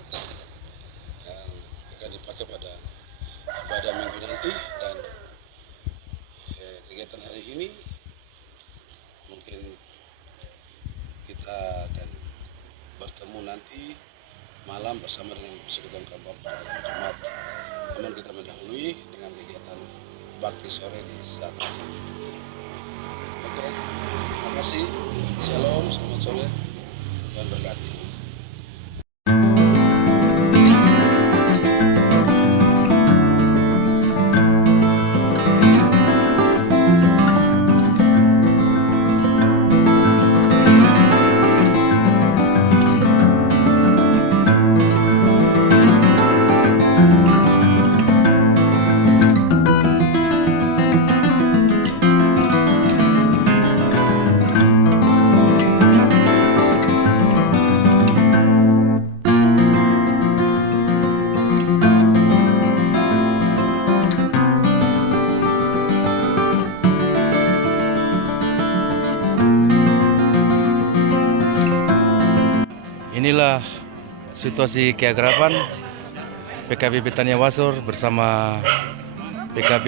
yang akan dipakai pada minggu nanti. Dan kegiatan hari ini mungkin kita akan bertemu nanti malam bersama dengan persekutuan kaum bapak dalam jemaat. Namun kita mendahului dengan kegiatan bakti sore di saat ini. Oke, terima kasih. Shalom, selamat sore, dan berkati. Inilah situasi keakraban PKB Betania Wasur bersama PKB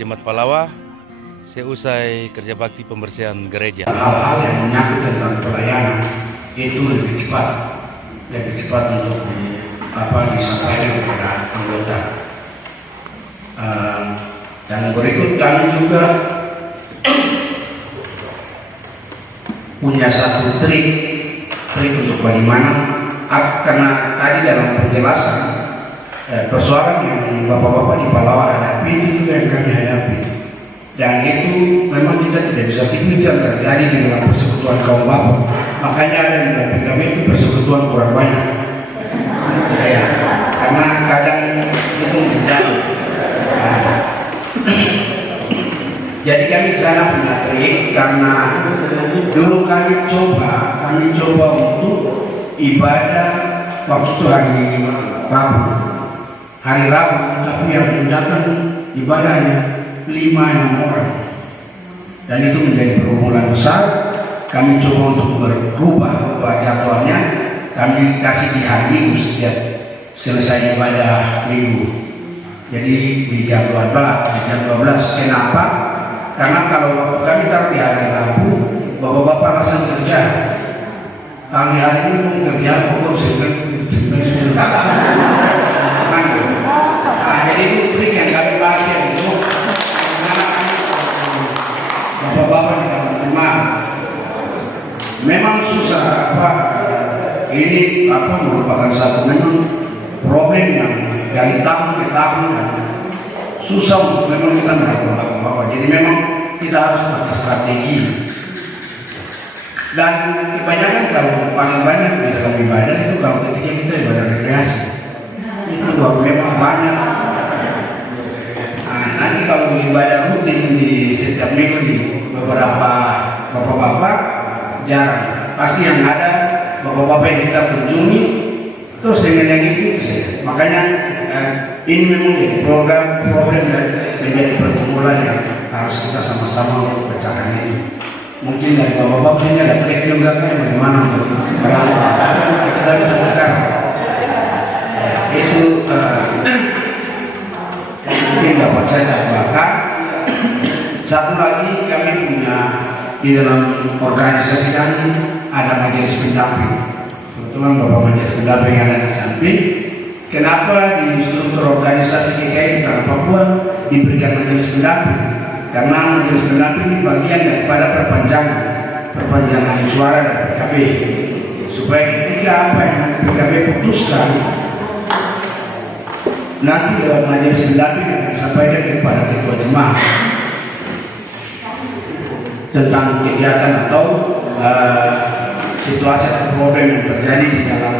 Jemaat Palawa seusai kerja bakti pembersihan gereja. Hal-hal yang menyangkut tentang pelayanan itu lebih cepat untuk disampaikan kepada anggota. Dan berikut kami juga punya satu trik untuk bagaimana, karena tadi dalam penjelasan persoalan yang bapak-bapak di Palawa hadapi itu juga yang kami hadapi, dan itu memang kita tidak bisa pikirkan terjadi di dalam persekutuan kaum bapak. Makanya ada di dalam PKB itu persekutuan kurang banyak ya, karena kadang itu terjadi. Jadi kami sana punya trik, karena dulu kami coba untuk ibadah waktu itu hari Rabu, tapi yang datang ibadahnya 5-6 orang, dan itu menjadi pergumulan besar. Kami coba untuk berubah jadwalnya, kami kasih di hari Minggu setiap selesai ibadah Minggu. Jadi di jam 12. Kenapa? Karena kalau kami taruh di hari Rabu, bapak-bapak rasa kerja. Kalau di hari ini kerja, pokok jadi itu trik yang kami pakai untuk bapak-bapak di dalam jemaat. Memang susah, ini merupakan satu memang problem yang dari tahun ke tahun susah memang kita melakukan bapak-bapak. Jadi memang kita harus pakai strategi. Dan kebanyakan kalau paling banyak di dalam ibadah itu kalau ketika kita ibadah rekreasi itu memang banyak. Nanti kalau ibadah rutin di setiap minggu di beberapa bapak-bapak jarang. Pasti yang ada bapak-bapak yang kita kunjungi terus dengan yang itu saja. Makanya ini memang jadi problem dan menjadi pergumulan yang harus kita sama-sama untuk pecahkan ini. Mungkin dari bapak-bapak ini ada trik juga kayak bagaimana untuk kita bisa tekan. Itu mungkin dapat saya tambahkan. Satu lagi, kami punya di dalam organisasi kami ada majelis pendamping. Kebetulan bapak majelis pendamping ada di samping. Kenapa di struktur organisasi KKI Tanah Papua diberikan majelis pendamping? Karena majelis pendamping ini bagian daripada perpanjangan suara dari PKB, supaya ketika apa yang PKB putuskan nanti dalam majelis pendamping akan disampaikan kepada ketua jemaat tentang kegiatan atau situasi atau problem yang terjadi di dalam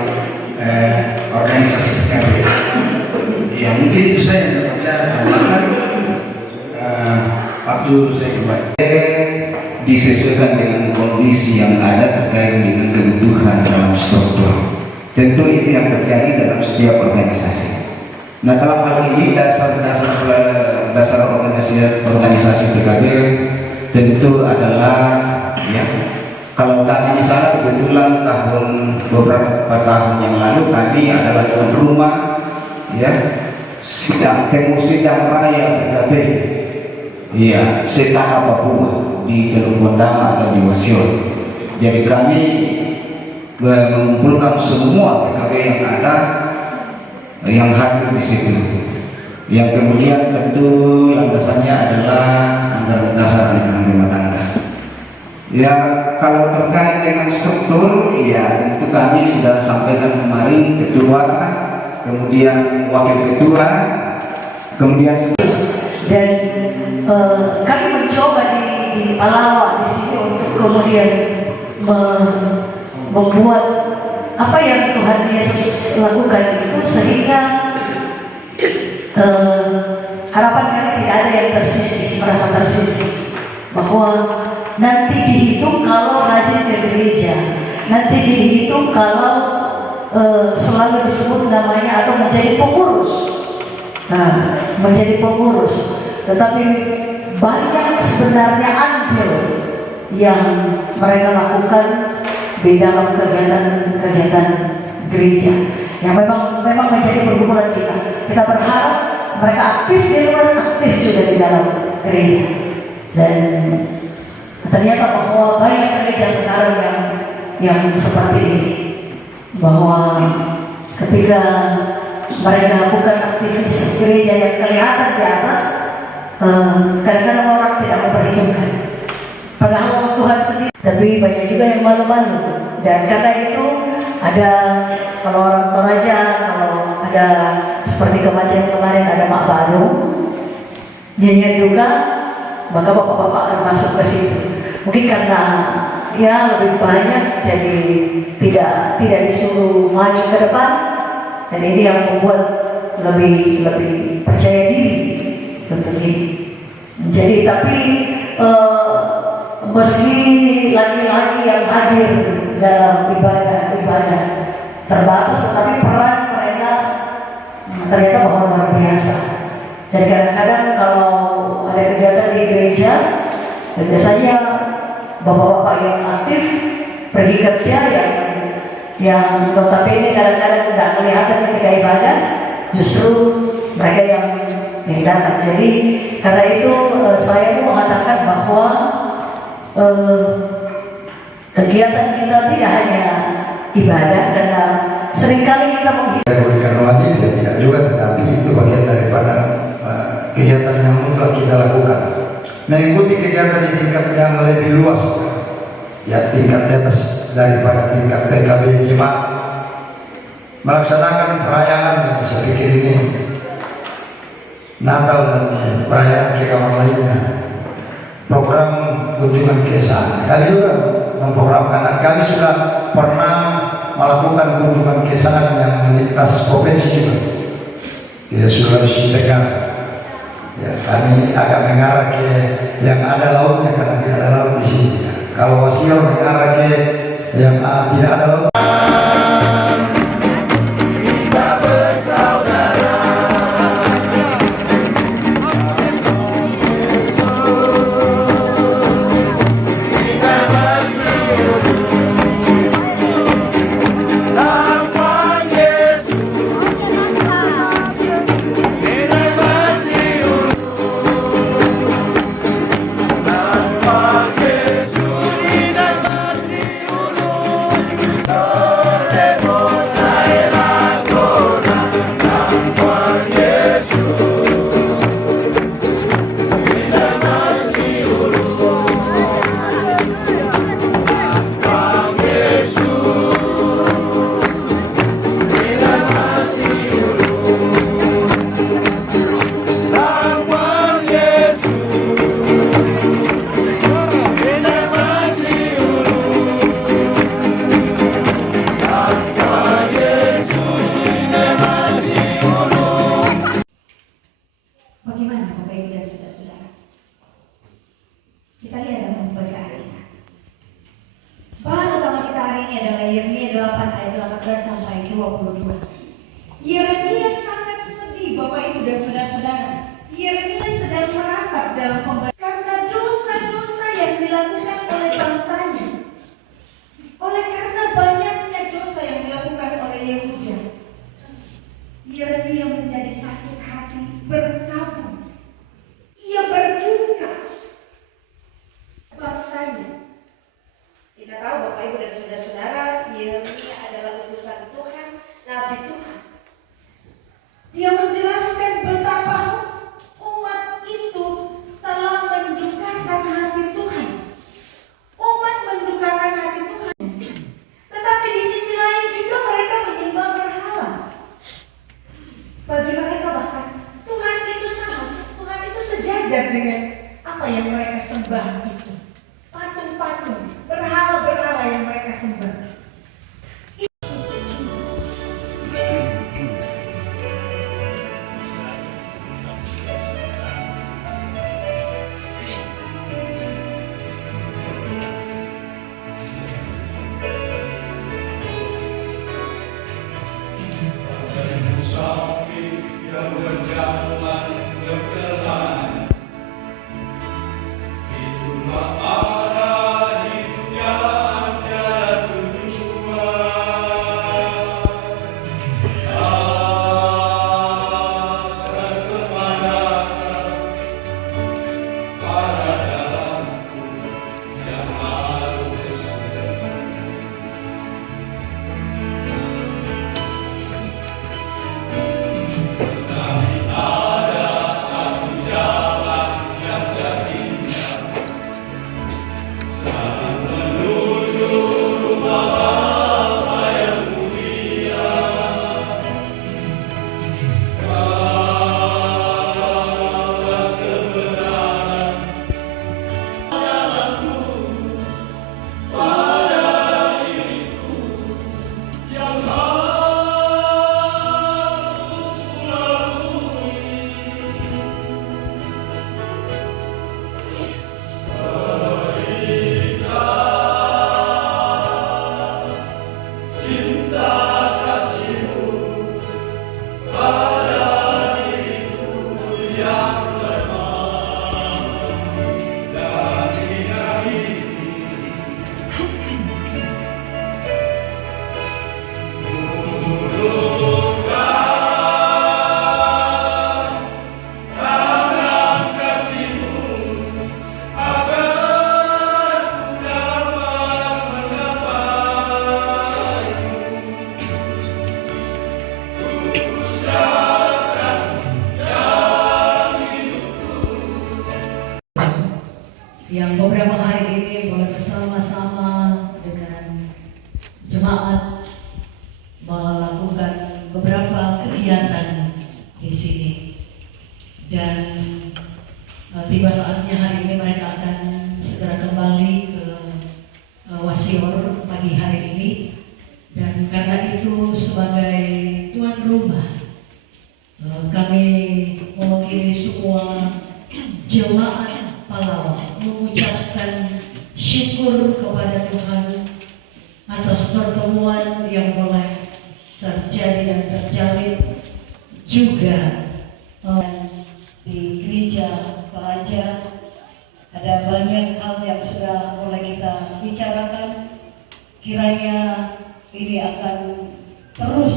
organisasi PKB. Ya mungkin itu saya yang dapat saya tambahkan waktu saya kembali. Disesuaikan dengan kondisi yang ada terkait dengan kebutuhan dalam struktur. Tentu itu yang terjadi dalam setiap organisasi. Nah, dalam hal ini dasar organisasi PKB tentu adalah ya, kalau kami misalnya kebetulan beberapa tahun yang lalu kami adalah tuan rumah ya sidang raya PKB ya setara Papua di Teluk Gondang atau di Wasion. Jadi kami mengumpulkan semua PKB yang ada yang hadir di situ. Yang kemudian tentu landasannya adalah anggaran dasar anggaran rumah tangga. Ya kalau terkait dengan struktur, ya tentu kami sudah sampaikan kemarin ketua, kemudian wakil ketua, kemudian dan kami mencoba di Palawa di sini untuk kemudian membuat apa yang Tuhan Yesus lakukan itu sehingga harapan kami tidak ada yang merasa tersisih, bahwa nanti dihitung kalau rajin ke gereja, nanti dihitung kalau selalu disebut namanya atau menjadi pengurus. Nah, menjadi pengurus, tetapi banyak sebenarnya andil yang mereka lakukan di dalam kegiatan gereja yang memang menjadi pergumulan kita. Kita berharap mereka aktif di luar, aktif juga di dalam gereja. Dan ternyata bahwa banyak gereja sekarang yang seperti ini, bahwa ketika mereka bukan aktivis gereja yang kelihatan di atas, kadang-kadang orang tidak memperhitungkan padahal Tuhan sendiri. Tapi banyak juga yang malu-malu, dan karena itu ada, kalau orang Toraja, kalau ada seperti kematian kemarin ada mak baru nyanyian juga, maka bapak-bapak akan masuk ke situ. Mungkin karena ya lebih banyak, jadi tidak disuruh maju ke depan, dan ini yang membuat lebih percaya diri untuk ini. Jadi tapi meski laki-laki yang hadir dalam ibadah terbatas, tetapi peran mereka ternyata bahwa luar biasa. Dan kadang-kadang kalau ada kegiatan di gereja, biasanya bapak-bapak yang aktif pergi kerja yang notabene kadang-kadang tidak kelihatan ketika ibadah, justru mereka yang datang. Jadi karena itu saya mengatakan bahwa kegiatan kita tidak hanya ibadah, karena seringkali kita berikan wajib ya tidak juga, tetapi itu bagian daripada kegiatan yang mutlak kita lakukan. Mengikuti kegiatan di tingkat yang lebih luas, ya tingkat di atas daripada tingkat PKB jemaat, melaksanakan perayaan yang saya pikir ini Natal dan perayaan keagamaan lainnya. Program kunjungan ke sana, kami juga memprogramkan, dan kami sudah pernah melakukan kunjungan ke sana yang melintas provinsi juga, Sulawesi Tenggara. Ya, kami agak mengarah ke yang ada lautnya karena tidak ada laut di sini. Ya. Kalau Wasion mengarah ke yang tidak ada laut. Yesus, pembacaan kita. Bahan utama kita hari ini adalah Yeremia 8 ayat 18 sampai 22. Yeremia sangat sedih Bapak Ibu dan saudara-saudara. Yeremia sedang meratap dalam pembacaan karena dosa-dosa yang dilakukan oleh bangsanya. Oleh karena banyaknya dosa yang dilakukan oleh Yehuda, Yeremia menjadi sakit hati, berkabung. Ia berduka bangsanya. Kita tahu Bapak Ibu dan saudara-saudara, Yeremia adalah utusan Tuhan, nabi Tuhan. Dia menjelaskan betapa umat itu telah mendukakan hati Tuhan. Umat mendukakan hati Tuhan. Tetapi di sisi lain juga mereka menyembah berhala. Bagi mereka bahkan Tuhan itu sama, Tuhan itu sejajar dengan apa yang mereka sembah itu. Patung-patung, berhala-berhala yang mereka sembah. Yang beberapa hari ini boleh bersama-sama dengan jemaat melakukan beberapa kegiatan di sini, dan tiba saatnya hari ini mereka akan segera kembali ke Wasior pagi hari ini. Dan karena itu sebagai tuan rumah, kami mewakili semua jemaat Palawa mengucapkan syukur kepada Tuhan atas pertemuan yang boleh terjadi dan terjalin juga di Gereja Toraja. Ada banyak hal yang sudah mulai kita bicarakan. Kiranya ini akan terus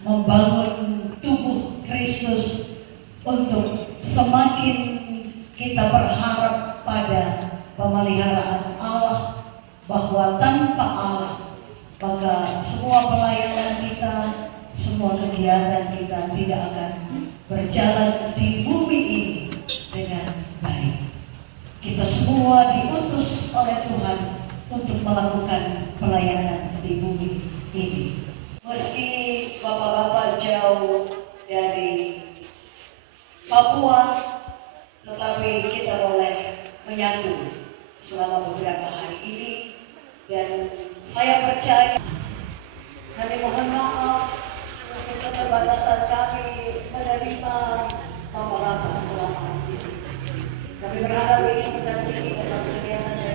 membangun tubuh Kristus untuk semakin kita berharap pada pemeliharaan Allah, bahwa tanpa Allah maka semua pelayanan kita, semua kegiatan kita tidak akan berjalan di bumi ini dengan baik. Kita semua diutus oleh Tuhan untuk melakukan pelayanan di bumi ini. Meski bapak-bapak jauh dari Papua, tetapi kita boleh menyatu selama beberapa hari ini, dan saya percaya. Kami mohon maaf untuk keterbatasan kami menerima bapak-bapak selama di sini. Kami berharap ini mendampingi dalam kegiatan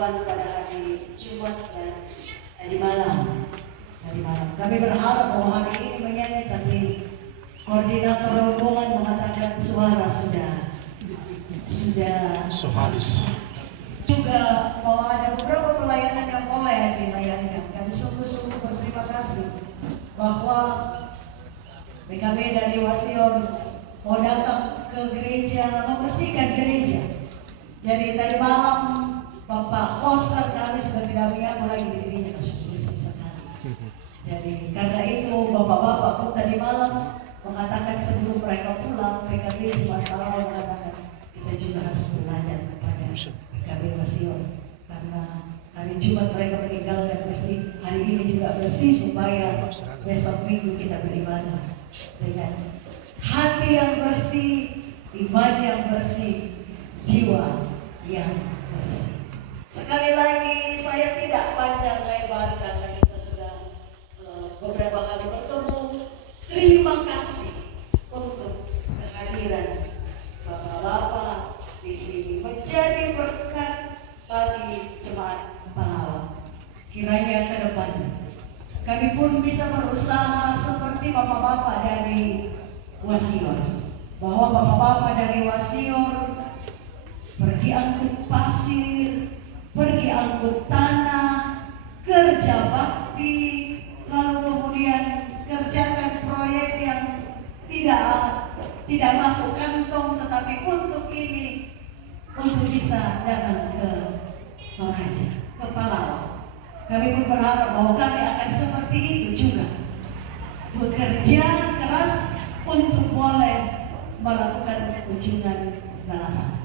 pendahuluan pada hari Jumat dan tadi malam. Kami berharap bahwa hari ini menyanyi, tapi koordinator rombongan mengatakan suara sudah juga bahwa ada beberapa pelayanan yang boleh dilayangkan. Kami sungguh-sungguh berterima kasih bahwa PKB dari Wasior mau datang ke gereja, membersihkan gereja. Jadi tadi malam Bapak Koster kami sudah tidak lihat lagi di gereja, harus bersih sekali. Jadi karena itu Bapak-bapak pun tadi malam mengatakan sebelum mereka pulang, PKB Jumat malam mengatakan kita juga harus belajar kepada PKB Wasior, karena hari Jumat mereka meninggalkan bersih, hari ini juga bersih supaya besok minggu kita beribadah dengan hati yang bersih, iman yang bersih, jiwa yang bersih. Sekali lagi saya tidak panjang lebar karena kita sudah beberapa kali bertemu. Terima kasih untuk kehadiran Bapak-bapak di sini menjadi berkat bagi jemaat pahlawan. Kiranya ke depan kami pun bisa berusaha seperti bapak-bapak dari Wasior, bahwa bapak-bapak dari Wasior pergi angkut pasir, pergi angkut tanah, kerja bakti, lalu kemudian kerjakan proyek yang tidak masuk kantong, tetapi untuk ini, untuk bisa datang ke Toraja, ke Palau. Kami pun berharap bahwa kami akan seperti itu juga, bekerja keras untuk boleh melakukan kunjungan balasan.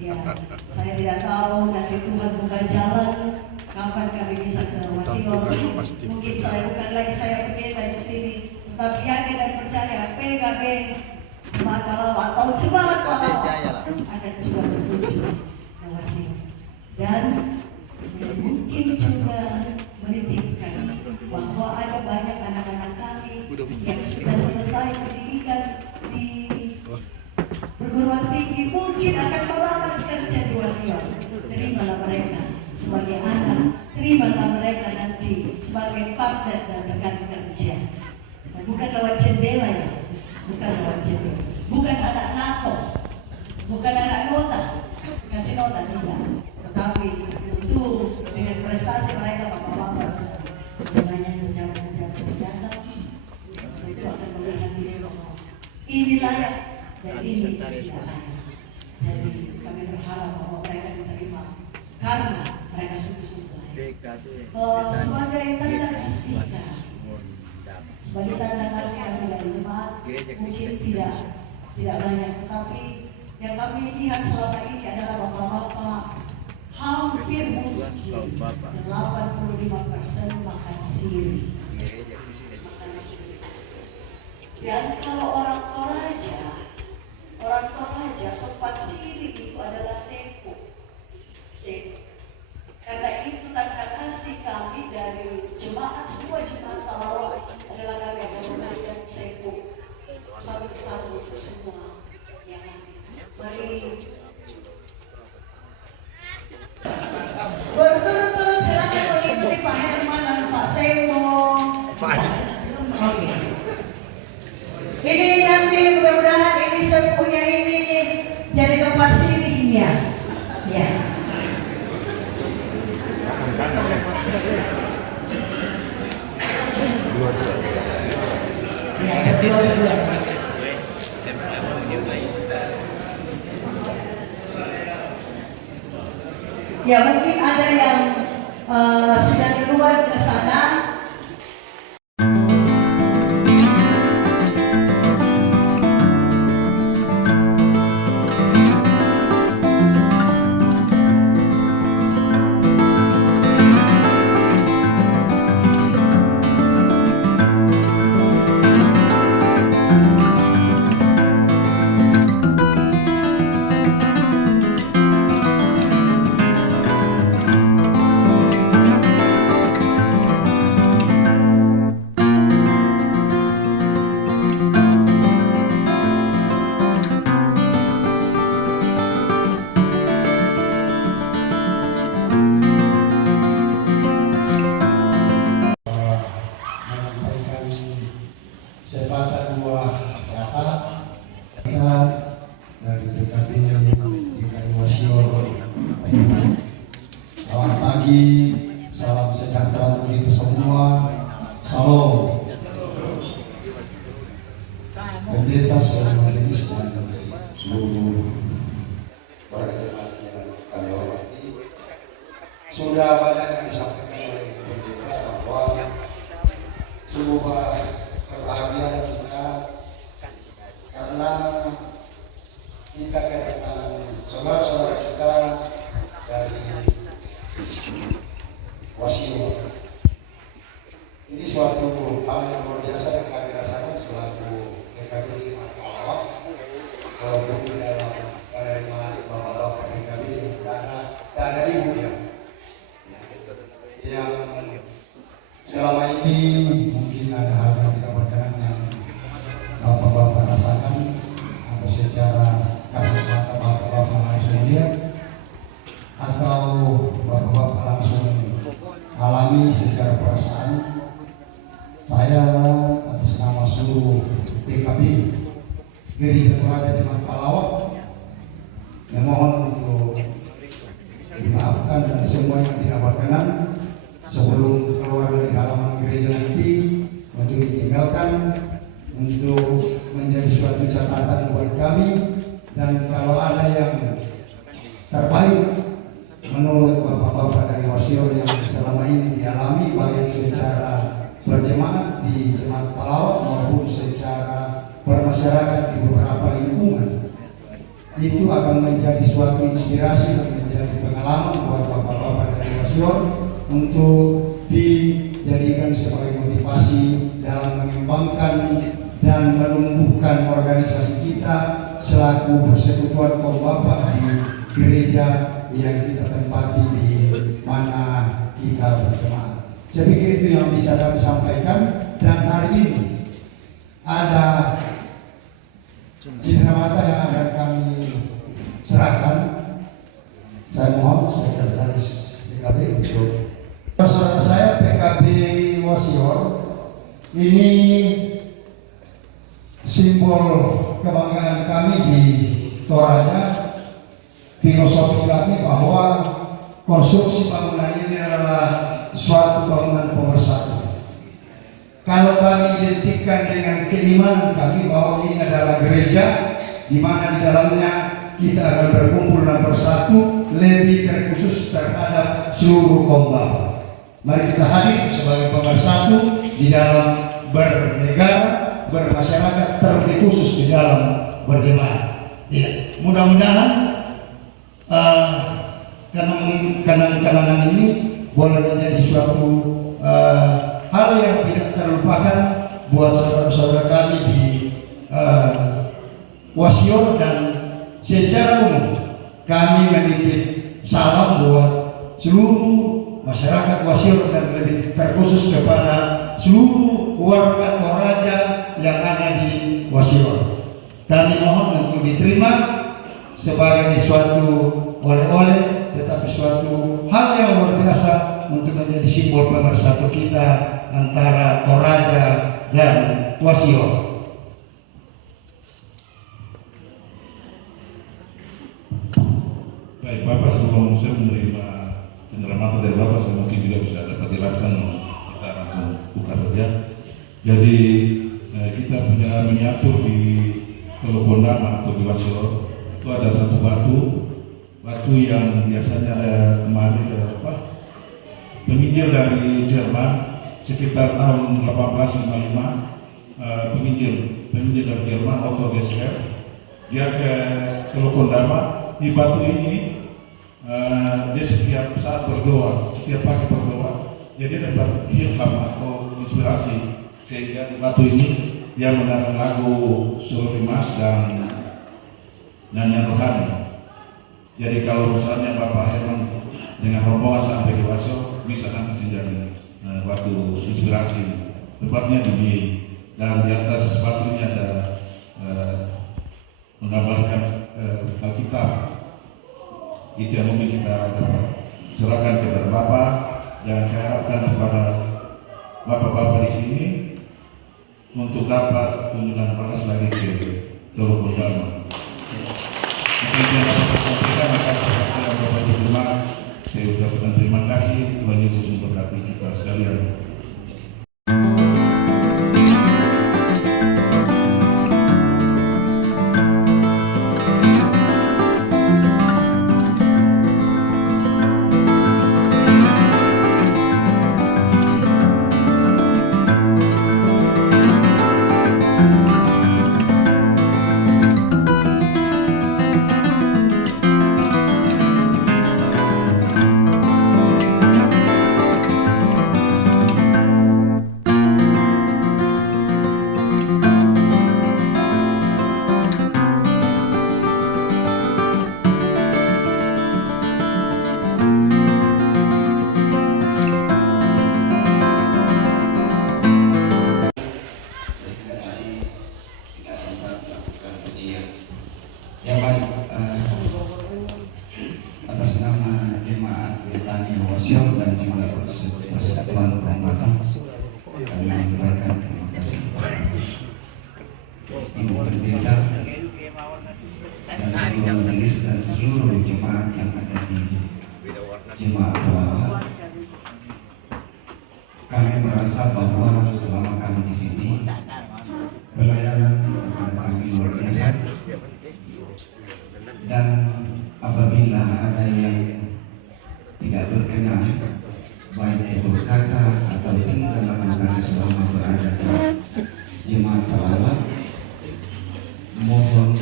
Ya, saya tidak tahu nanti Tuhan buka jalan kapan kami bisa ke Wasior. Mungkin saya bukan lagi saya pendeta di sini, tetapi yakin dan percaya PKB Jemaat Palau atau Jemaat Palau akan juga berkunjung ke Wasior. Dan mungkin juga menitipkan bahwa ada banyak anak-anak kami yang sudah selesai pendidikan di perguruan tinggi, mungkin akan melamar kerja di Wasior. Terimalah mereka sebagai anak, terimalah mereka nanti sebagai partner dan rekan kerja. Dan bukan lewat jendela ya, bukan lewat jendela, bukan anak NATO, bukan anak nota, kasih nota tidak, tetapi itu dengan prestasi mereka bapak-bapak banyak pejabat-pejabat yang datang, itu akan melihat diri bahwa ini layak dan ini tidak layak. Jadi kami berharap bahwa mereka diterima karena mereka sungguh-sungguh layak. Sebagai tanda kasih, sebagai tanda kasih kami dari jemaat mungkin tidak banyak, tetapi yang kami lihat selama ini adalah bapak-bapak hampir mungkin 85% makan siri. Dan kalau orang Toraja tempat siri itu adalah sepo. Karena itu tanda kasih kami dari jemaat, semua jemaat Pahlawan adalah kami yang menggunakan sepo satu persatu untuk semua yang kami. Mari berturut-turut silakan mengikuti Pak Herman dan Pak Semo. Ini nanti mudah-mudahan ini sepunya ini jadi tempat sirihnya. Ya. Ya, ada dua. Ya, mungkin ada yang sudah duluan ke sana. Selamat pagi, salam sejahtera untuk kita semua. Salam. Pendeta, seluruh majelis dan seluruh warga jemaat yang kami hormati, sudah banyak yang disampaikan oleh pendeta bahwa semoga terbahagialah kita karena kita kedatangan saudara-saudara kita dari Wasio. Ini suatu hal yang luar biasa yang kami rasakan selaku PKB Jemaat Palawak, walaupun di dalam penerimaan bapak-bapak PKB dana ibu yang selama ini mungkin ada hal yang tidak berkenan yang bapak-bapak rasakan atau secara kasat mata bapak-bapak langsung lihat atau bapak-bapak langsung alami secara perasaan. Saya atas nama seluruh PKB Gereja Toraja Jemaat Palawak memohon untuk dimaafkan dan semua yang tidak berkenan sebelum keluar dari halaman gereja nanti untuk ditinggalkan, untuk menjadi suatu catatan buat kami, dan kalau ada yang terbaik menurut bapak-bapak dari Wasio yang selama ini dialami baik secara berjemaat di Jemaat Palawak maupun secara bermasyarakat di beberapa lingkungan, itu akan menjadi suatu inspirasi dan menjadi pengalaman buat bapak-bapak dari Wasio untuk dijadikan sebagai motivasi dalam mengembangkan dan menumbuhkan organisasi kita selaku persekutuan kaum bapak di gereja yang kita tempati di mana kita berjemaat. Saya pikir itu yang bisa kami sampaikan, dan hari ini ada cindera mata yang akan kami serahkan. Saya mohon sekretaris PKB untuk saudara saya PKB Wasio. Ini simbol kebanggaan kami di Toraja. Filosofi kami bahwa konstruksi bangunan ini adalah suatu bangunan pemersatu. Kalau kami identikkan dengan keimanan kami bahwa ini adalah gereja di mana di dalamnya kita akan berkumpul dan bersatu, lebih terkhusus terhadap seluruh kaum bapak. Mari kita hadir sebagai pemersatu di dalam bernegara, bermasyarakat, terlebih khusus di dalam berjemaat. Ya, mudah-mudahan kenangan ini boleh menjadi suatu hal yang tidak terlupakan buat saudara-saudara kami di Wasio, dan secara umum kami menitip salam buat seluruh masyarakat Wasio dan lebih terkhusus kepada seluruh warga Toraja yang ada di Wasio. Kami mohon untuk diterima sebagai suatu oleh-oleh, tetapi suatu hal yang luar biasa untuk menjadi simbol pemersatu kita antara Toraja dan Wasio. Baik Bapak, sebelum saya menerima cendera mata dari Bapak, saya mungkin juga bisa dapat jelaskan, kita langsung buka saja. Jadi kita punya miniatur di Telukondama atau di Wasio itu ada satu batu yang biasanya kemarin penginjil dari Jerman sekitar tahun 1855, penginjil dari Jerman Otto Gesker, dia ke Telukondama. Di batu ini dia setiap saat berdoa, setiap pagi berdoa, jadi dapat ilham atau inspirasi, sehingga di batu ini dia mendengar lagu Sururi Mas dan nyanyian rohani. Jadi kalau misalnya Bapak Herman dengan rombongan sampai di Wasio, bisa nanti menjadi batu inspirasi. Tepatnya di dalam di atas batunya ada menggambarkan Alkitab. Itu yang mungkin kita dapat serahkan kepada Bapak, dan saya harapkan kepada Bapak-bapak di sini untuk dapat kunjungan panas lagi ke Telukondama. Mungkin yang dapat saya sampaikan akan seperti yang Bapak diterima Saya ucapkan terima kasih, Tuhan Yesus memberkati kita sekalian. Ya baik, atas nama jemaat Betania Wasyur dan jemaat Persatuan Kehormatan kami menyampaikan terima kasih kepada Ibu Pendeta dan seluruh majelis dan seluruh jemaat yang ada di jemaat bawah. Kami merasa bahwa selama kami di sini pelayanan kepada kami luar biasa. Dan apabila ada yang tidak berkenan, baik itu kata atau tindakan kami selama berada di jemaat Allah, mohon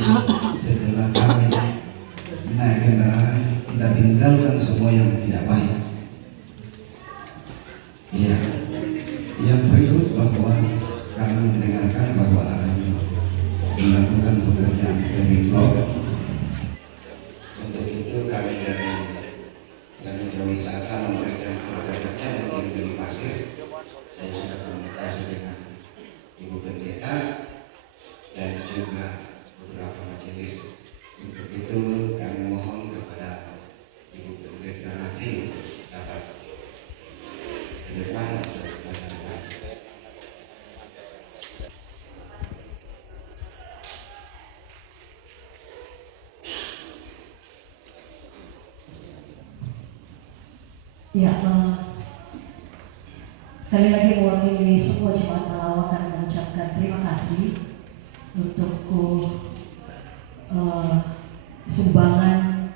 segera kami naik kendaraan, kita tinggalkan semua yang tidak baik. Iya, yang berikut bahwa kami mendengarkan bahwa akan melakukan pekerjaan paving block. Untuk itu kami dari wisata memberikan pekerjaannya mungkin beli pasir. Saya sudah komunikasi dengan Ibu Pendeta dan juga beberapa majelis. Untuk itu kami mohon kepada Ibu Pendeta nanti dapat ke depan untuk berkata. Ya, sekali lagi mewakili semua jemaat Talawa akan mengucapkan terima kasih untuk sumbangan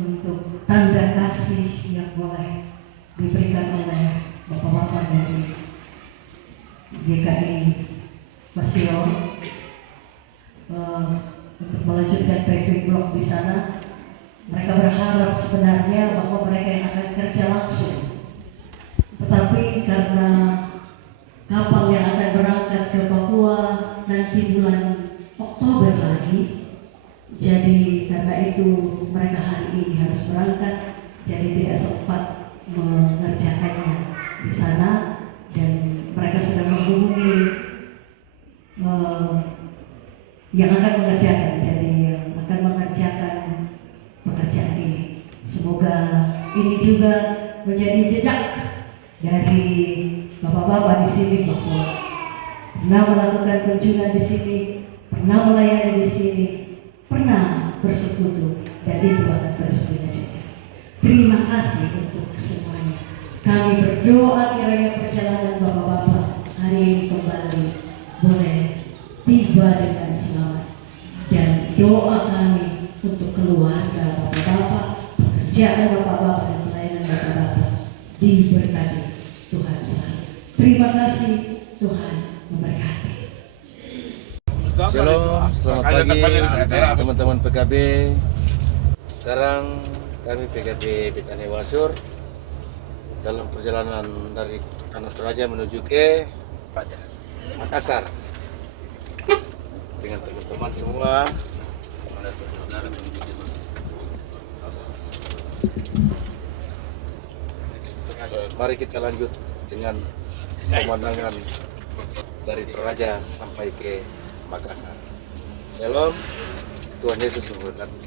untuk tanda kasih yang boleh diberikan oleh Bapak-Bapak dari GKI Wasyur untuk melanjutkan paving block di sana. Mereka berharap sebenarnya bahwa mereka yang akan kerja langsung, tetapi karena kapal yang akan berangkat ke Papua nanti bulan Oktober lagi, jadi karena itu mereka hari ini harus berangkat, jadi tidak sempat mengerjakannya di sana, dan mereka sudah menghubungi yang akan mengerjakan, jadi yang akan mengerjakan pekerjaan ini. Semoga ini juga menjadi jejak dari Bapak-bapak di sini bahwa pernah melakukan kunjungan di sini, pernah melayani di sini, pernah bersekutu, dan itu akan terus dilanjutkan. Terima kasih untuk semuanya. Kami berdoa kiranya perjalanan Bapak-bapak hari ini kembali boleh tiba dengan selamat, dan doa kami untuk keluarga Bapak-bapak, pekerjaan Bapak-bapak dan pelayanan Bapak-bapak diberkati Tuhan selalu. Terima kasih, Tuhan memberkati. Shalom, selamat pagi teman-teman PKB. Sekarang kami PKB Betania Wasyur dalam perjalanan dari Tanah Toraja menuju ke Makassar dengan teman-teman semua. Mari kita lanjut dengan pemandangan dari Toraja sampai ke Makassar. Shalom, Tuhan Yesus memberkati.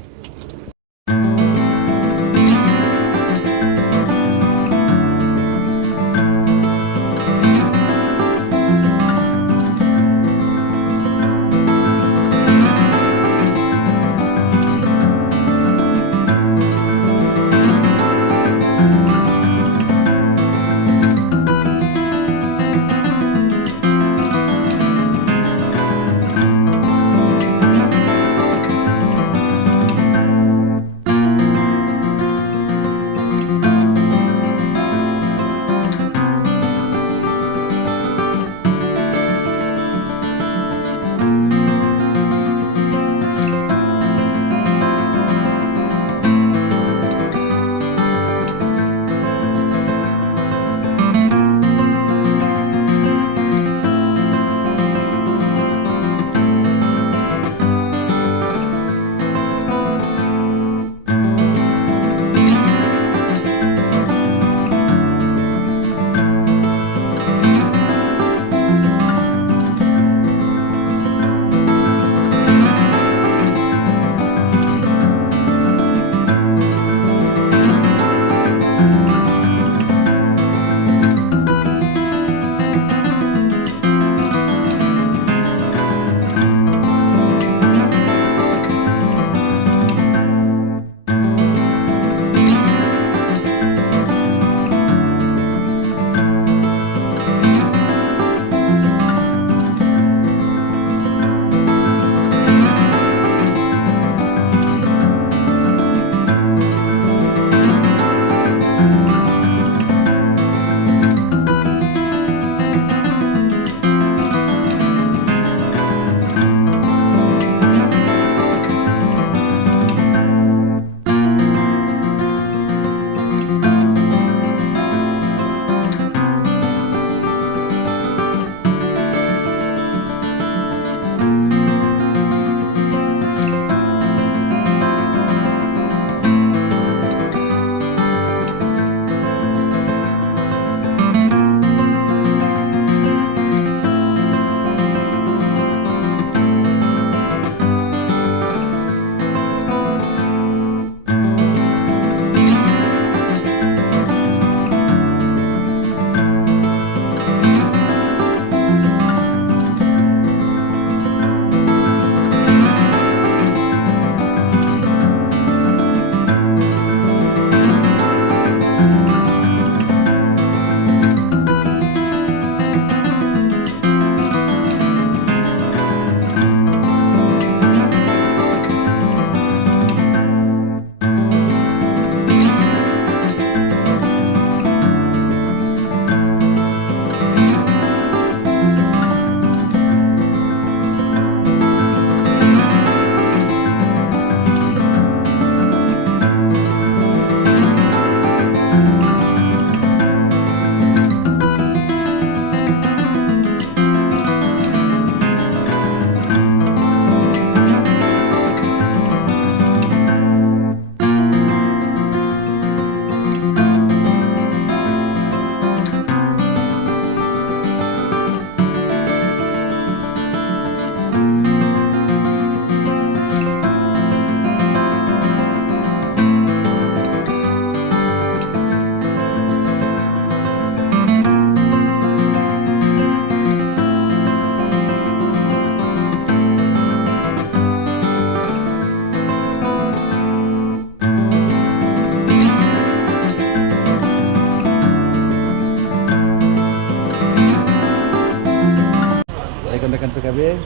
PKB.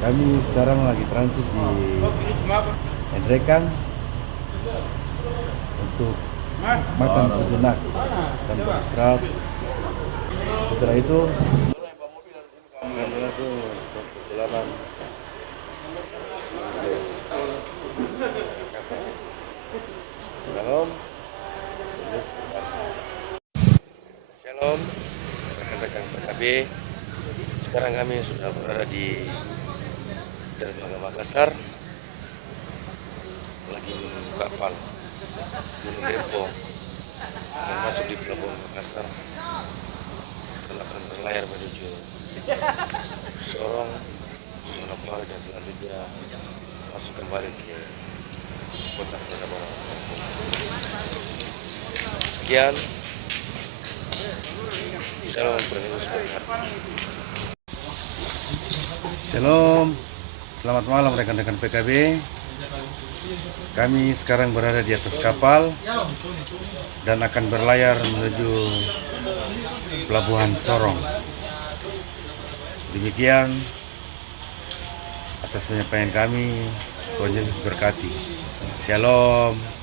Kami sekarang lagi transit di Endrekan untuk makan sejenak dan beristirahat. Setelah itu untuk perjalanan Shalom. Shalom, rekan-rekan PKB. Sekarang kami sudah berada di Dermaga Makassar, lagi menunggu kapal Gunung Dempo yang masuk di Pelabuhan Makassar. Setelah akan berlayar menuju Sorong, Manokwari, dan selanjutnya masuk kembali ke kota Barat. Sekian. Shalom, selamat malam rekan-rekan PKB. Kami sekarang berada di atas kapal dan akan berlayar menuju Pelabuhan Sorong. Demikian atas penyampaian kami, Tuhan Yesus berkati. Shalom.